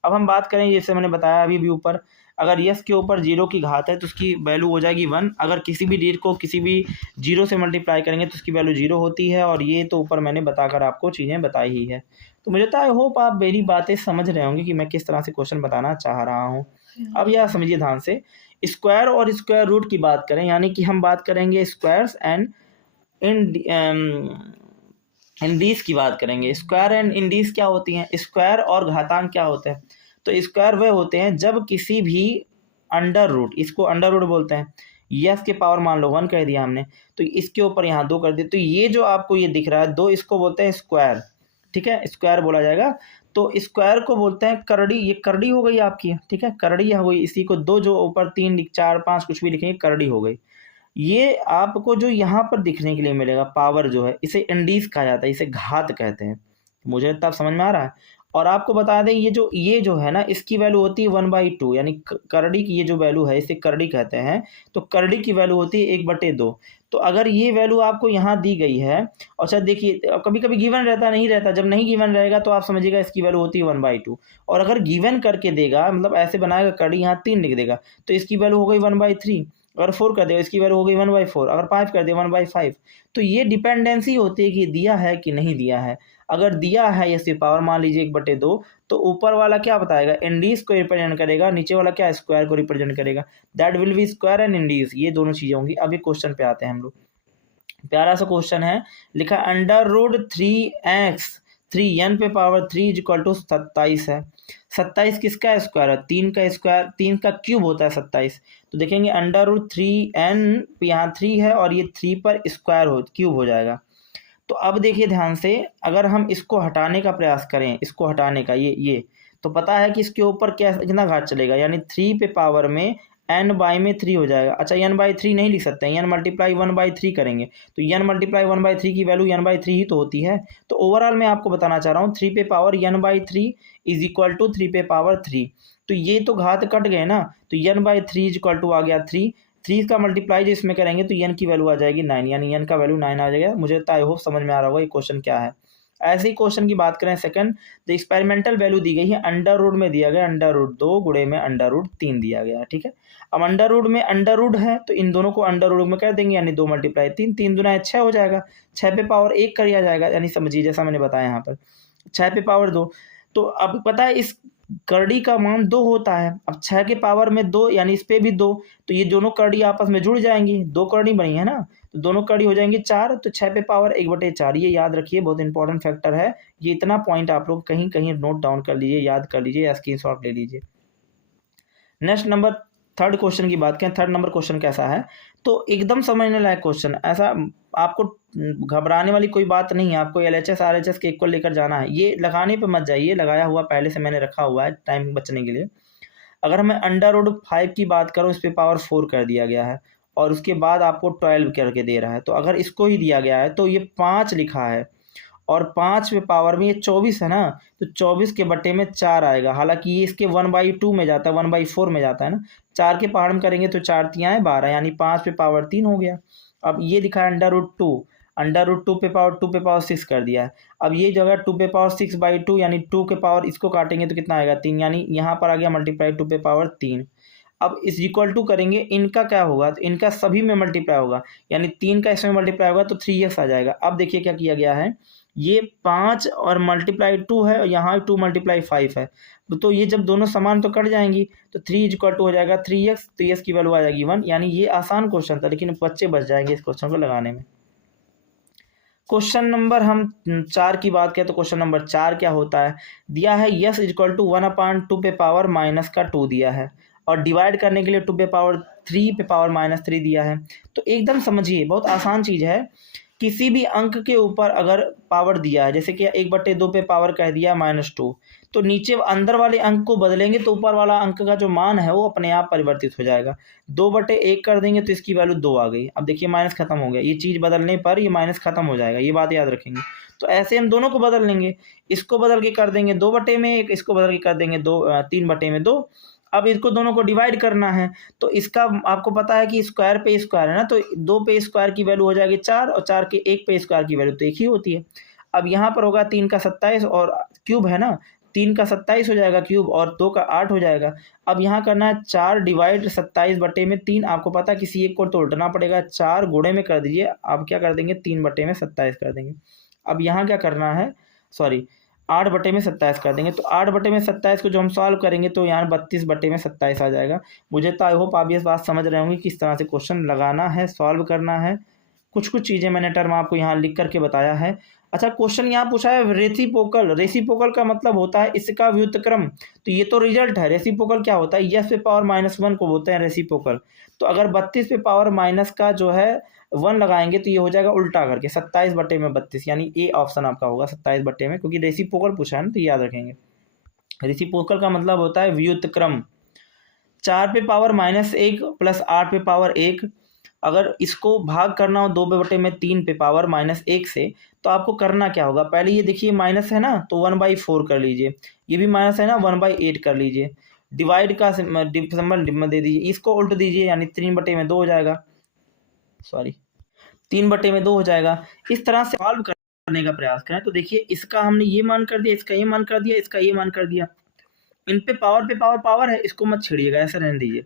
अब हम बात करें, जैसे मैंने बताया अभी भी ऊपर, अगर यस के ऊपर 0 की घात है तो उसकी वैल्यू हो जाएगी 1। अगर किसी भी डिजिट को किसी भी 0 से मल्टीप्लाई करेंगे तो उसकी वैल्यू 0 होती है, और ये तो ऊपर मैंने बताकर आपको चीज़ें बताई ही है। तो मुझे तो आई होप आप मेरी बातें समझ रहे होंगे कि मैं किस तरह से क्वेश्चन बताना चाह रहा हूँ। अब यह समझिए ध्यान से, स्क्वायर और स्क्वायर रूट की बात करें, यानी कि हम बात करेंगे स्क्वायर्स एंड इंडीज की बात करेंगे। स्क्वायर एंड इंडीज क्या होती हैं, स्क्वायर और घातांक क्या होते हैं, तो स्क्वायर वे होते हैं जब किसी भी अंडर रूट, इसको अंडर रूट बोलते हैं, यस के पावर मान लो 1 कह दिया हमने, तो इसके ऊपर यहाँ 2 कर दिया, तो ये जो आपको ये दिख रहा है 2, इसको बोलते हैं स्क्वायर। ठीक है, स्क्वायर बोला जाएगा। तो स्क्वायर को बोलते हैं करड़ी, ये करड़ी हो गई आपकी। ठीक है, करड़ी हो गई, इसी को 2 जो ऊपर 3 4 5 कुछ भी लिखेंगे, करड़ी हो गई। ये आपको जो यहाँ पर दिखने के लिए मिलेगा पावर जो है, इसे इंडीज कहा जाता है, इसे घात कहते हैं। मुझे तब समझ में आ रहा है। और आपको बता दें ये जो है ना, इसकी वैल्यू होती है 1/2, यानी करड़ी की ये जो वैल्यू है इसे करड़ी कहते हैं, तो करड़ी की वैल्यू होती है 1/2। तो अगर ये वैल्यू आपको यहाँ दी गई है, और शायद देखिए कभी कभी गिवन रहता नहीं रहता, जब नहीं गिवन रहेगा तो आप समझिएगा इसकी वैल्यू होती है 1/2, और अगर गिवन करके देगा मतलब ऐसे बनाएगा करड़ी यहाँ 3 लिख देगा तो इसकी वैल्यू हो गई 1/3, अगर 4 कर देगा इसकी वैल्यू हो गई 1/4, अगर 5 कर दिया 1/5। तो ये डिपेंडेंसी होती है कि दिया है कि नहीं दिया है। अगर दिया है ये सिर्फ पावर मान लीजिए 1/2, तो ऊपर वाला क्या बताएगा, इंडीज को रिप्रेजेंट करेगा, नीचे वाला क्या स्क्वायर को रिप्रेजेंट करेगा, that will be square and Indies, ये दोनों चीजें होंगी। अभी क्वेश्चन पे आते हैं हम लोग। प्यारा सा क्वेश्चन है, लिखा √3x 3n पे पावर 3 इज इक्वल टू 27 है। 27 किसका स्क्वायर है, 3 का स्क्वायर, 3 का क्यूब होता है 27। तो देखेंगे √3n यहाँ 3 है और ये 3 पर स्क्वायर हो क्यूब हो जाएगा। तो अब देखिए ध्यान से, अगर हम इसको हटाने का प्रयास करें, इसको हटाने का ये तो पता है कि इसके ऊपर क्या कितना घात चलेगा, यानी 3 पे पावर में n बाई में 3 हो जाएगा। अच्छा n/3 नहीं लिख सकते हैं, n मल्टीप्लाई 1/3 करेंगे तो n मल्टीप्लाई 1/3 की वैल्यू n/3 ही तो होती है। तो ओवरऑल मैं आपको बताना चाह रहा हूँ 3 पे power n/3 is equal to 3 पे पावर 3। तो ये तो घात कट गए ना, तो n/3 इज इक्वल टू आ गया 3 का मल्टीप्लाई जो इसमें करेंगे तो n की वैल्यू आ जाएगी 9, यानी n का वैल्यू 9 आ जाएगा। मुझे तो आई होप समझ में आ रहा होगा ये क्वेश्चन क्या है। ऐसे ही क्वेश्चन की बात करें सेकंड, तो एक्सपेरिमेंटल वैल्यू दी गई है, अंडर रूट में दिया गया √2 गुणे में √3 दिया गया है, ठीक है। अब अंडर रूट में अंडर रूट है तो इन दोनों को अंडर रूट में कर देंगे, यानी 2 मल्टीप्लाई 3, 3 दूना 6 हो जाएगा, 6 पे पावर 1 कर दिया जाएगा, यानी समझिए जैसा मैंने बताया यहाँ पर 6 पे पावर 2। तो अब पता है इस करड़ी का मान 2 होता है, अब 6 के पावर में 2 यानी इस पे भी 2, तो ये दोनों करड़ी आपस में जुड़ जाएंगी, 2 करड़ी बनी है ना, तो दोनों कड़ी हो जाएंगी 4, तो 6 पे पावर 1/4, ये याद रखिए, बहुत इंपॉर्टेंट फैक्टर है ये। इतना पॉइंट आप लोग कहीं कहीं नोट डाउन कर लीजिए, याद कर लीजिए या स्क्रीनशॉट ले लीजिए। नेक्स्ट नंबर थर्ड क्वेश्चन की बात करें, थर्ड नंबर क्वेश्चन कैसा है, तो एकदम समझने लायक क्वेश्चन, ऐसा आपको घबराने वाली कोई बात नहीं है, आपको LHS RHS के इक्वल लेकर जाना है, ये लगाने पे मत जाइए, लगाया हुआ पहले से मैंने रखा हुआ है टाइम बचने के लिए। अगर मैं √5 की बात करूँ, इस पे पावर 4 कर दिया गया है और उसके बाद आपको 12 करके दे रहा है, तो अगर इसको ही दिया गया है तो ये 5 लिखा है और 5 पे पावर में ये 24 है ना, तो 24 के बट्टे में 4 आएगा, हालांकि ये इसके 1/2 में जाता है, 1/4 में जाता है ना, 4 के पहाड़ में करेंगे तो 4 तियाँ 12, यानी 5 पे पावर 3 हो गया। अब ये दिखा है √2 पे पावर 2 पे पावर 6 कर दिया है। अब ये जगह 2 पे पावर 6/2 यानी 2 के पावर इसको काटेंगे तो कितना आएगा 3, यानी यहाँ पर आ गया मल्टीप्लाई 2 पे पावर 3। अब इस इक्वल टू करेंगे, इनका क्या होगा, तो इनका सभी में मल्टीप्लाई होगा, यानी 3 का इसमें मल्टीप्लाई होगा तो 3x आ जाएगा। अब देखिए क्या किया गया है, ये 5 और मल्टीप्लाई 2 है और यहाँ 2 मल्टीप्लाई 5 है, तो ये जब दोनों समान तो कट जाएंगी, तो 3 इक्वल टू हो जाएगा 3x, तो x की वैल्यू आ जाएगी 1, यानी ये आसान क्वेश्चन था लेकिन बच्चे बच जाएंगे इस क्वेश्चन को लगाने में। क्वेश्चन नंबर हम 4 की बात करें तो क्वेश्चन नंबर 4 क्या होता है, दिया है यस इक्वल टू 1/2 पे पावर -2 दिया है और डिवाइड करने के लिए 2 पे पावर 3 पे पावर -3 दिया है। तो एकदम समझिए बहुत आसान चीज़ है, किसी भी अंक के ऊपर अगर पावर दिया है, जैसे कि 1/2 पे पावर कह दिया -2, तो नीचे अंदर वाले अंक को बदलेंगे तो ऊपर वाला अंक का जो मान है वो अपने आप परिवर्तित हो जाएगा। 2/1 कर देंगे तो इसकी वैल्यू 2 आ गई। अब देखिए माइनस खत्म हो गया, ये चीज़ बदलने पर ये माइनस खत्म हो जाएगा, ये बात याद रखेंगे। तो ऐसे हम दोनों को बदल लेंगे, इसको बदल के कर देंगे 2/1, इसको बदल के कर देंगे 3/2। अब इसको दोनों को डिवाइड करना है, तो इसका आपको पता है कि स्क्वायर पे स्क्वायर है ना, तो 2 पे स्क्वायर की वैल्यू हो जाएगी 4 और 4 के 1 पे स्क्वायर की वैल्यू तो 1 ही होती है। अब यहाँ पर होगा 3 का 27 और क्यूब है ना, 3 का 27 हो जाएगा क्यूब और 2 का 8 हो जाएगा। अब यहाँ करना है 4 डिवाइड 27/3, आपको पता है किसी एक को तो उल्टना पड़ेगा, 4 गुणे में कर दीजिए, आप क्या कर देंगे 3/27 कर देंगे। अब यहाँ क्या करना है, सॉरी 8/27 कर देंगे, तो 8/27 को जो हम सॉल्व करेंगे तो यहाँ 32/27 आ जाएगा। मुझे तो आई होप आप ये बात समझ रहे होंगे किस तरह से क्वेश्चन लगाना है, सॉल्व करना है। कुछ चीज़ें मैंने टर्म आपको यहाँ लिख करके बताया है। अच्छा क्वेश्चन यहाँ पूछा है रेसिप्रोकल का मतलब होता है इसका व्युत्क्रम, तो ये तो रिजल्ट है। रेसिप्रोकल क्या होता है, यस पे पावर -1 को बोलते हैं रेसिप्रोकल। तो अगर 32 पे पावर माइनस का जो है 1 लगाएंगे तो ये हो जाएगा उल्टा करके 27/32, यानी ए ऑप्शन आपका होगा 27 में, क्योंकि रेसिप्रोकल पूछा है ना, तो याद रखेंगे। रेसिप्रोकल का मतलब होता है व्युत्क्रम। 4 पे पावर -1 प्लस 8 पे पावर 1 अगर इसको भाग करना हो 2/3 पे पावर -1 से, तो आपको करना क्या होगा, पहले ये देखिए माइनस है ना, तो 1/4 कर लीजिए, ये भी माइनस है ना, 1/8 कर लीजिए, डिवाइड का सिंबल दे दीजिए, इसको उल्ट दीजिए, यानी 3/2 हो जाएगा, सॉरी 3/2 हो जाएगा। इस तरह से सॉल्व करने का प्रयास करें। तो देखिए इसका हमने ये मान कर दिया, इसका ये मान कर दिया, इसका ये मान कर दिया। इन पे पावर है, इसको मत छेड़िएगा, ऐसे रहने दीजिए।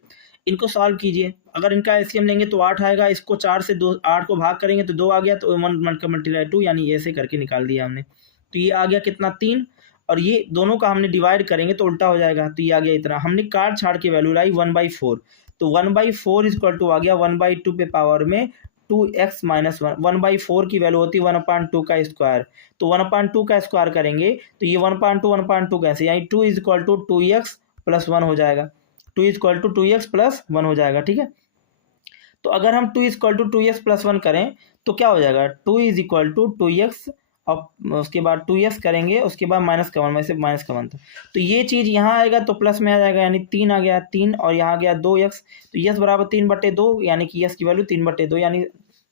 इनको सॉल्व कीजिए, अगर इनका एलसीएम लेंगे तो 8 आएगा, इसको 4 से 8 को भाग करेंगे तो 2 आ गया, तो 1 का मल्टीप्लाई 2, यानी ऐसे करके निकाल दिया हमने। तो ये आ गया कितना 3, और ये दोनों का हमने डिवाइड करेंगे तो उल्टा हो जाएगा, तो ये आ गया इतना। हमने काट छाड़ के वैल्यू लाई 1/4, तो 1/4 इक्वल टू आ गया 1/2 पे पावर में 2x माइनस 1। 1/4 की वैल्यू होती है 1/2 का स्क्वायर, तो 1/2 का स्क्वायर करेंगे तो ये 1/2 कैसे, यानी 2 is equal to 2x plus 1 हो जाएगा, 2 is equal to 2x plus 1 हो जाएगा, ठीक है। तो अगर हम 2 is equal to 2x plus 1 करें तो क्या हो जाएगा, 2 इज इक्वल टू 2x, और उसके बाद 2x करेंगे, उसके बाद माइनस का 1, वैसे माइनस का 1 था, तो ये चीज़ यहाँ आएगा तो प्लस में आ जाएगा, यानी 3 आ गया 3, और यहाँ आ गया 2x, तो यस बराबर 3/2, यानी कि यस की वैल्यू 3/2, यानी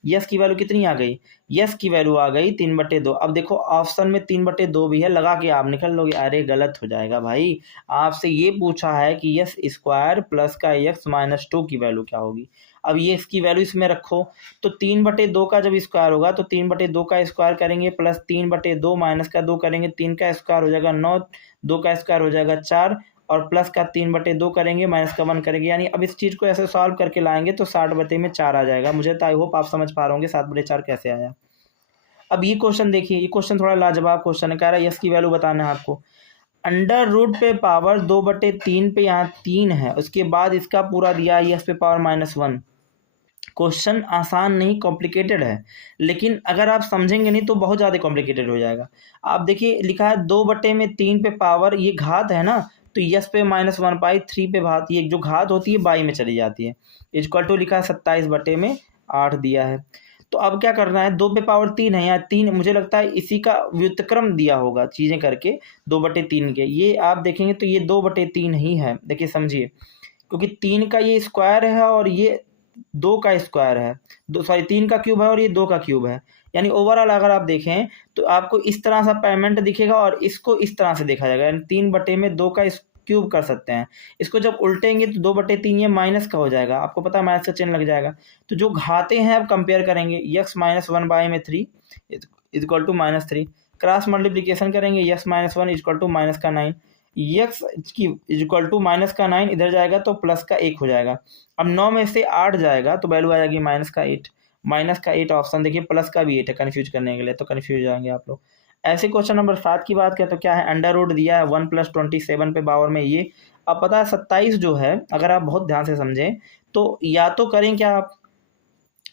यस की वैल्यू कितनी आ गई, यस की वैल्यू आ गई 3/2। अब देखो ऑप्शन में 3/2 भी है, लगा के आप निकल लोगे, अरे गलत हो जाएगा भाई, आपसे ये पूछा है कि यस स्क्वायर प्लस का x माइनस 2 की वैल्यू क्या होगी। अब ये इसकी वैल्यू इसमें रखो, तो 3/2 का जब स्क्वायर होगा तो 3/2 का स्क्वायर करेंगे, प्लस 3/2 माइनस का 2 करेंगे, 3 का स्क्वायर हो जाएगा 9, 2 का स्क्वायर हो जाएगा 4, और प्लस का 3/2 करेंगे, माइनस का 1 करेंगे, यानी अब इस चीज़ को ऐसे सॉल्व करके लाएंगे तो 60/4 आ जाएगा। मुझे तो आई होप आप समझ पा रहे होंगे 7/4 कैसे आया। अब ये क्वेश्चन देखिए, ये क्वेश्चन थोड़ा लाजवाब क्वेश्चन है, कह रहा है यस की वैल्यू बताना है आपको। अंडर रूट पे पावर 2/3 पे यहाँ 3 है, उसके बाद इसका पूरा दिया है यस पे पावर -1। क्वेश्चन आसान नहीं, कॉम्प्लिकेटेड है, लेकिन अगर आप समझेंगे नहीं तो बहुत ज़्यादा कॉम्प्लिकेटेड हो जाएगा। आप देखिए लिखा है 2/3 पे पावर, ये घात है ना, तो यस पे -1/3 पे घात, ये जो घात होती है बाई में चली जाती है, इक्वल टू लिखा है 27/8 दिया है। तो अब क्या करना है, 2 पे पावर 3 है, यहाँ 3, मुझे लगता है इसी का व्युत्क्रम दिया होगा चीज़ें करके 2/3 के, ये आप देखेंगे तो ये 2/3 ही है, देखिए समझिए, क्योंकि 3 का ये स्क्वायर है और ये 2 का स्क्वायर है, 3 का क्यूब है और ये 2 का क्यूब है, यानी ओवरऑल अगर आप देखें तो आपको इस तरह सा पेमेंट दिखेगा और इसको इस तरह से देखा जाएगा, यानी 3/2 का क्यूब कर सकते हैं। इसको जब उल्टेंगे तो 2/3 ये माइनस का हो जाएगा, आपको पता है माइनस का चिन्ह लग जाएगा। तो जो घाते हैं अब कंपेयर करेंगे, x minus 1/3 equal to -3, cross multiplication करेंगे, x minus 1 equal to minus का 9, x की इक्वल टू माइनस का 9 इधर जाएगा तो प्लस का 1 हो जाएगा। अब 9 में से 8 जाएगा तो वैल्यू आ जाएगी -8, -8 ऑप्शन देखिए, प्लस का भी 8 है कन्फ्यूज करने के लिए, तो कन्फ्यूज हो जाएंगे आप लोग। ऐसे क्वेश्चन नंबर 7 की बात करें तो क्या है, अंडर रूट दिया है 1 + 27 पे पावर में ये। अब पता है 27 जो है, अगर आप बहुत ध्यान से समझें तो या तो करें क्या, आप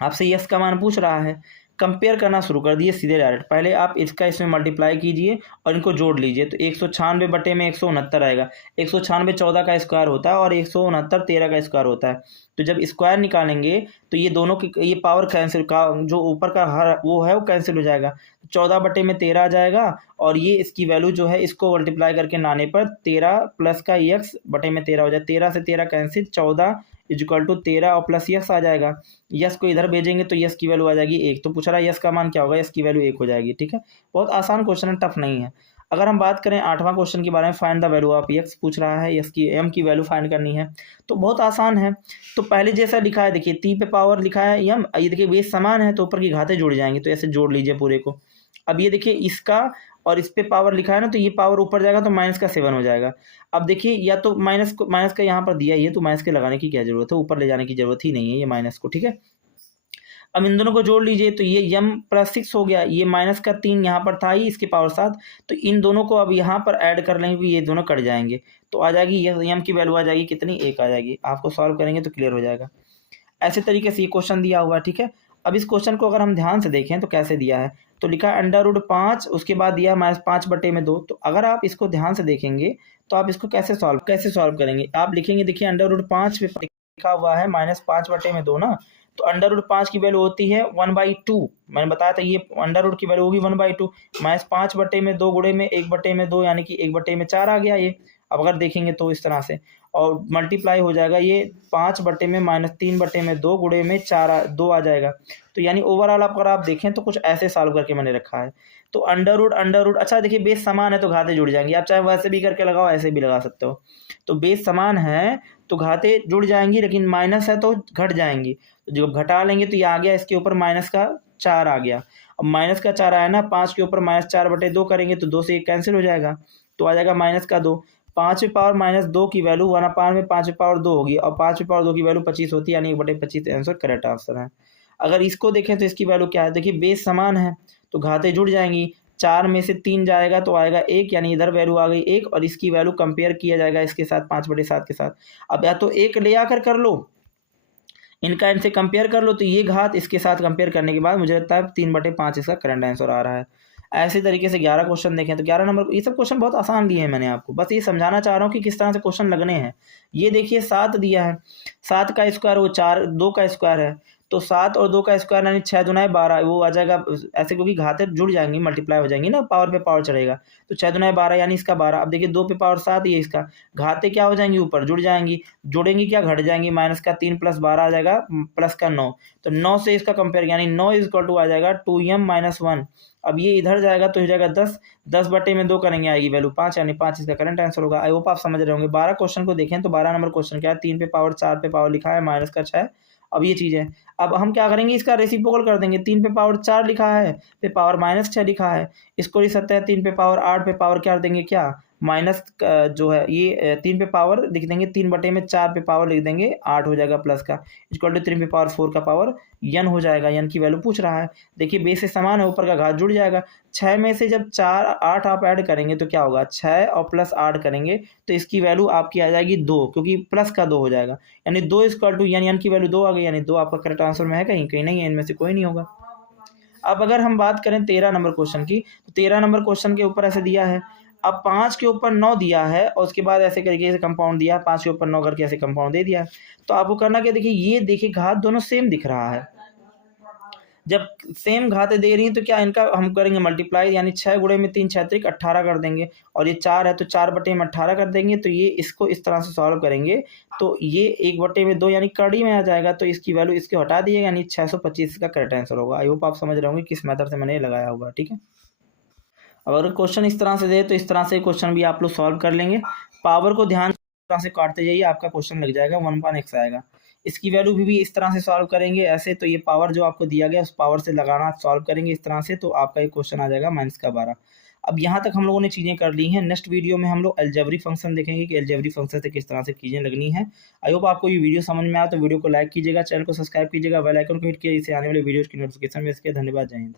आपसे यस का मान पूछ रहा है, कंपेयर करना शुरू कर दिए सीधे डायरेक्ट, पहले आप इसका इसमें मल्टीप्लाई कीजिए और इनको जोड़ लीजिए, तो 196 में 169 आएगा, 196 14 का स्क्वायर होता है और 169 13 का स्क्वायर होता है, तो जब स्क्वायर निकालेंगे तो ये दोनों की ये पावर कैंसिल का जो ऊपर का हर वो है वो कैंसिल हो जाएगा, 14/13 आ जाएगा, और ये इसकी वैल्यू जो है इसको मल्टीप्लाई करके लाने पर 13 प्लस का x/13 हो जाए, 13 से 13 कैंसिल, 14 इक्वल टू 13 और प्लस यस आ जाएगा, यस को इधर भेजेंगे तो यस की वैल्यू आ जाएगी 1, तो पूछ रहा है यस का मान क्या होगा, यस की वैल्यू 1 हो जाएगी, ठीक है। बहुत आसान क्वेश्चन है, टफ नहीं है। अगर हम बात करें 8वां क्वेश्चन के बारे में, find the value of x पूछ रहा है, यस की एम की वैल्यू फाइंड करनी है, तो बहुत आसान है। तो पहले जैसा लिखा है देखिए, ती पे पावर लिखा है एम, ये देखिए बेस समान है तो ऊपर की घातें जुड़ जाएंगी, तो ऐसे जोड़ लीजिए पूरे को। अब ये देखिए इसका और इस पे पावर लिखा है ना, तो ये पावर ऊपर जाएगा तो -7 हो जाएगा। अब देखिए या तो माइनस का यहाँ पर दिया ही है, तो माइनस के लगाने की क्या जरूरत है, ऊपर ले जाने की जरूरत ही नहीं है ये माइनस को, ठीक है। अब इन दोनों को जोड़ लीजिए, तो ये m + 6 हो गया, ये -3 यहाँ पर था ही, इसके पावर 7, तो इन दोनों को अब यहाँ पर ऐड कर लेंगे, ये दोनों कट जाएंगे, तो आ जाएगी ये m की वैल्यू आ जाएगी कितनी, 1 आ जाएगी। आपको सॉल्व करेंगे तो क्लियर हो जाएगा। ऐसे तरीके से ये क्वेश्चन दिया हुआ है, ठीक है। अब इस क्वेश्चन को अगर हम ध्यान से देखें तो कैसे दिया है, तो लिखा है √5, उसके बाद दिया है -5/2, तो अगर आप इसको ध्यान से देखेंगे तो आप इसको कैसे सॉल्व करेंगे, आप लिखेंगे देखिए √5 पे लिखा हुआ है -5/2 ना, तो √5 की वैल्यू होती है 1/2, मैंने बताया था ये √ की वैल्यू होगी 1/2, -5/2 गुणे में 1/2 यानी कि 1/4 आ गया ये। अब अगर देखेंगे तो इस तरह से, और मल्टीप्लाई हो जाएगा ये 5/-3/2 गुणे में 2 आ जाएगा। तो यानी ओवरऑल अगर आप देखें तो कुछ ऐसे सॉल्व करके मैंने रखा है। तो अंडर रूट अच्छा देखिए बेस समान है तो घाते जुड़ जाएंगी, आप चाहे वैसे भी करके लगाओ ऐसे भी लगा सकते हो। तो बेस समान है तो घाते जुड़ जाएंगी, लेकिन माइनस है तो घट जाएंगी। तो जब घटा लेंगे तो ये आ गया, इसके ऊपर माइनस का 4 आ गया। अब माइनस का 4 आया ना, 5 के ऊपर -4/2 करेंगे तो 2 से 1 कैंसिल हो जाएगा, तो आ जाएगा -2। 5 की वैल्यू 1/5 में 5/2 होगी, और 5/2 की वैल्यू 25 होती है, यानी 1/25 आंसर करेक्ट आंसर है। अगर इसको देखें तो इसकी वैल्यू क्या है, देखिए बेस समान है तो घातें जुड़ जाएंगी। 4 में से 3 जाएगा तो आएगा 1, यानी इधर वैल्यू आ गई 1, और इसकी वैल्यू कंपेयर किया जाएगा इसके साथ 5/7 के साथ। अब या तो 1 ले आकर कर लो, इनका इनसे कंपेयर कर लो, तो ये घात इसके साथ कंपेयर करने के बाद मुझे लगता है 3/5 इसका करंट आंसर आ रहा है। ऐसे तरीके से 11 क्वेश्चन देखें तो 11 नंबर, ये सब क्वेश्चन बहुत आसान दिए हैं मैंने आपको, बस ये समझाना चाह रहा हूँ कि किस तरह से क्वेश्चन लगने हैं। ये देखिए 7 दिया है, 7 का स्क्वायर वो 4 2 का स्क्वायर है, तो 7 और 2 का स्क्वायर यानी 6 दूना 12, वो आ जाएगा ऐसे, क्योंकि घातें जुड़ जाएंगी, मल्टीप्लाई हो जाएंगी ना, पावर पे पावर चढ़ेगा, तो 6 दूना 12 यानी इसका 12। अब देखिए 2 पे पावर 7 ये इसका, घातें क्या हो जाएंगी, ऊपर जुड़ जाएंगी, जुड़ेंगी क्या, घट जाएंगी, माइनस का 3 + 12 आ जाएगा, प्लस का 9, तो 9 से इसका कंपेयर यानी 9 = आ जाएगा 2m - 1। अब ये इधर जाएगा तो हो जाएगा 10, 10/2 करेंगे आएगी वैल्यू 5, यानी 5 इसका करंट आंसर होगा। आई होप आप समझ रहे होंगे। 12 क्वेश्चन को देखें तो 12 नंबर क्वेश्चन क्या है, 3 पे पावर 4 पे पावर लिखा है, माइनस का 6। अब ये चीज़ है, अब हम क्या करेंगे, इसका रेसिप्रोकल कर देंगे। 3 पे पावर 4 लिखा है, पे पावर -6 लिखा है, इसको लिख सकते हैं 3 पे पावर 8 पे पावर क्या देंगे, क्या माइनस जो है ये 3 पे पावर लिख देंगे, 3/4 पे पावर लिख देंगे 8 हो जाएगा प्लस का, इक्वल टू 3 पे पावर 4 का पावर n हो जाएगा। n की वैल्यू पूछ रहा है, देखिए बेस से समान है, ऊपर का घात जुड़ जाएगा। 6 में से जब 4 8 आप ऐड करेंगे तो क्या होगा, 6 और प्लस 8 करेंगे तो इसकी वैल्यू आपकी आ जाएगी 2, क्योंकि प्लस का 2 हो जाएगा, यानी 2 = n की वैल्यू 2 आ गई, यानी 2 आपका करेक्ट आंसर में है, कहीं कहीं नहीं है, इनमें से कोई नहीं होगा। अब अगर हम बात करें 13 नंबर क्वेश्चन की, तो 13 नंबर क्वेश्चन के ऊपर ऐसे दिया है, अब 5 के ऊपर 9 दिया है और उसके बाद ऐसे करके ऐसे कंपाउंड दिया, 5 के ऊपर 9 करके ऐसे कंपाउंड दे दिया है। तो आपको करना क्या, देखिए ये देखिए घात दोनों सेम दिख रहा है, जब सेम घातें दे रही हैं तो क्या इनका हम करेंगे मल्टीप्लाई, यानी 6 गुणे में 3 6 त्रिक 18 कर देंगे, और ये 4 है तो 4/18 कर देंगे, तो ये इसको इस तरह से सॉल्व करेंगे तो ये 1/2 यानी कड़ी में आ जाएगा, तो इसकी वैल्यू इसके हटा दिएगा, यानी 625 का करेक्ट आंसर होगा। आई होप आप समझ रहे होंगे किस मेथड से मैंने लगाया होगा, ठीक है। अब अगर क्वेश्चन इस तरह से दे तो इस तरह से क्वेश्चन भी आप लोग सॉल्व कर लेंगे। पावर को ध्यान से काटते जाइए, आपका क्वेश्चन लग जाएगा 1/x आएगा। इसकी वैल्यू भी इस तरह से सॉल्व करेंगे ऐसे, तो ये पावर जो आपको दिया गया उस पावर से लगाना सॉल्व करेंगे इस तरह से, तो आपका ये क्वेश्चन आ जाएगा -12। अब यहाँ तक हम लोगों ने चीज़ें कर ली हैं। नेक्स्ट वीडियो में हम लोग अलजेब्रिक फंक्शन देखेंगे कि अलजेब्रिक फंक्शन से किस तरह से चीज़ें लगनी है। आई होप आपको ये वीडियो समझ में आया, तो वीडियो को लाइक कीजिएगा, चैनल को सब्सक्राइब कीजिएगा, बेल आइकन को हिट कीजिए, इससे आने वाले वीडियोज़ की नोटिफिकेशन मिल सके। धन्यवाद, जय हिंद।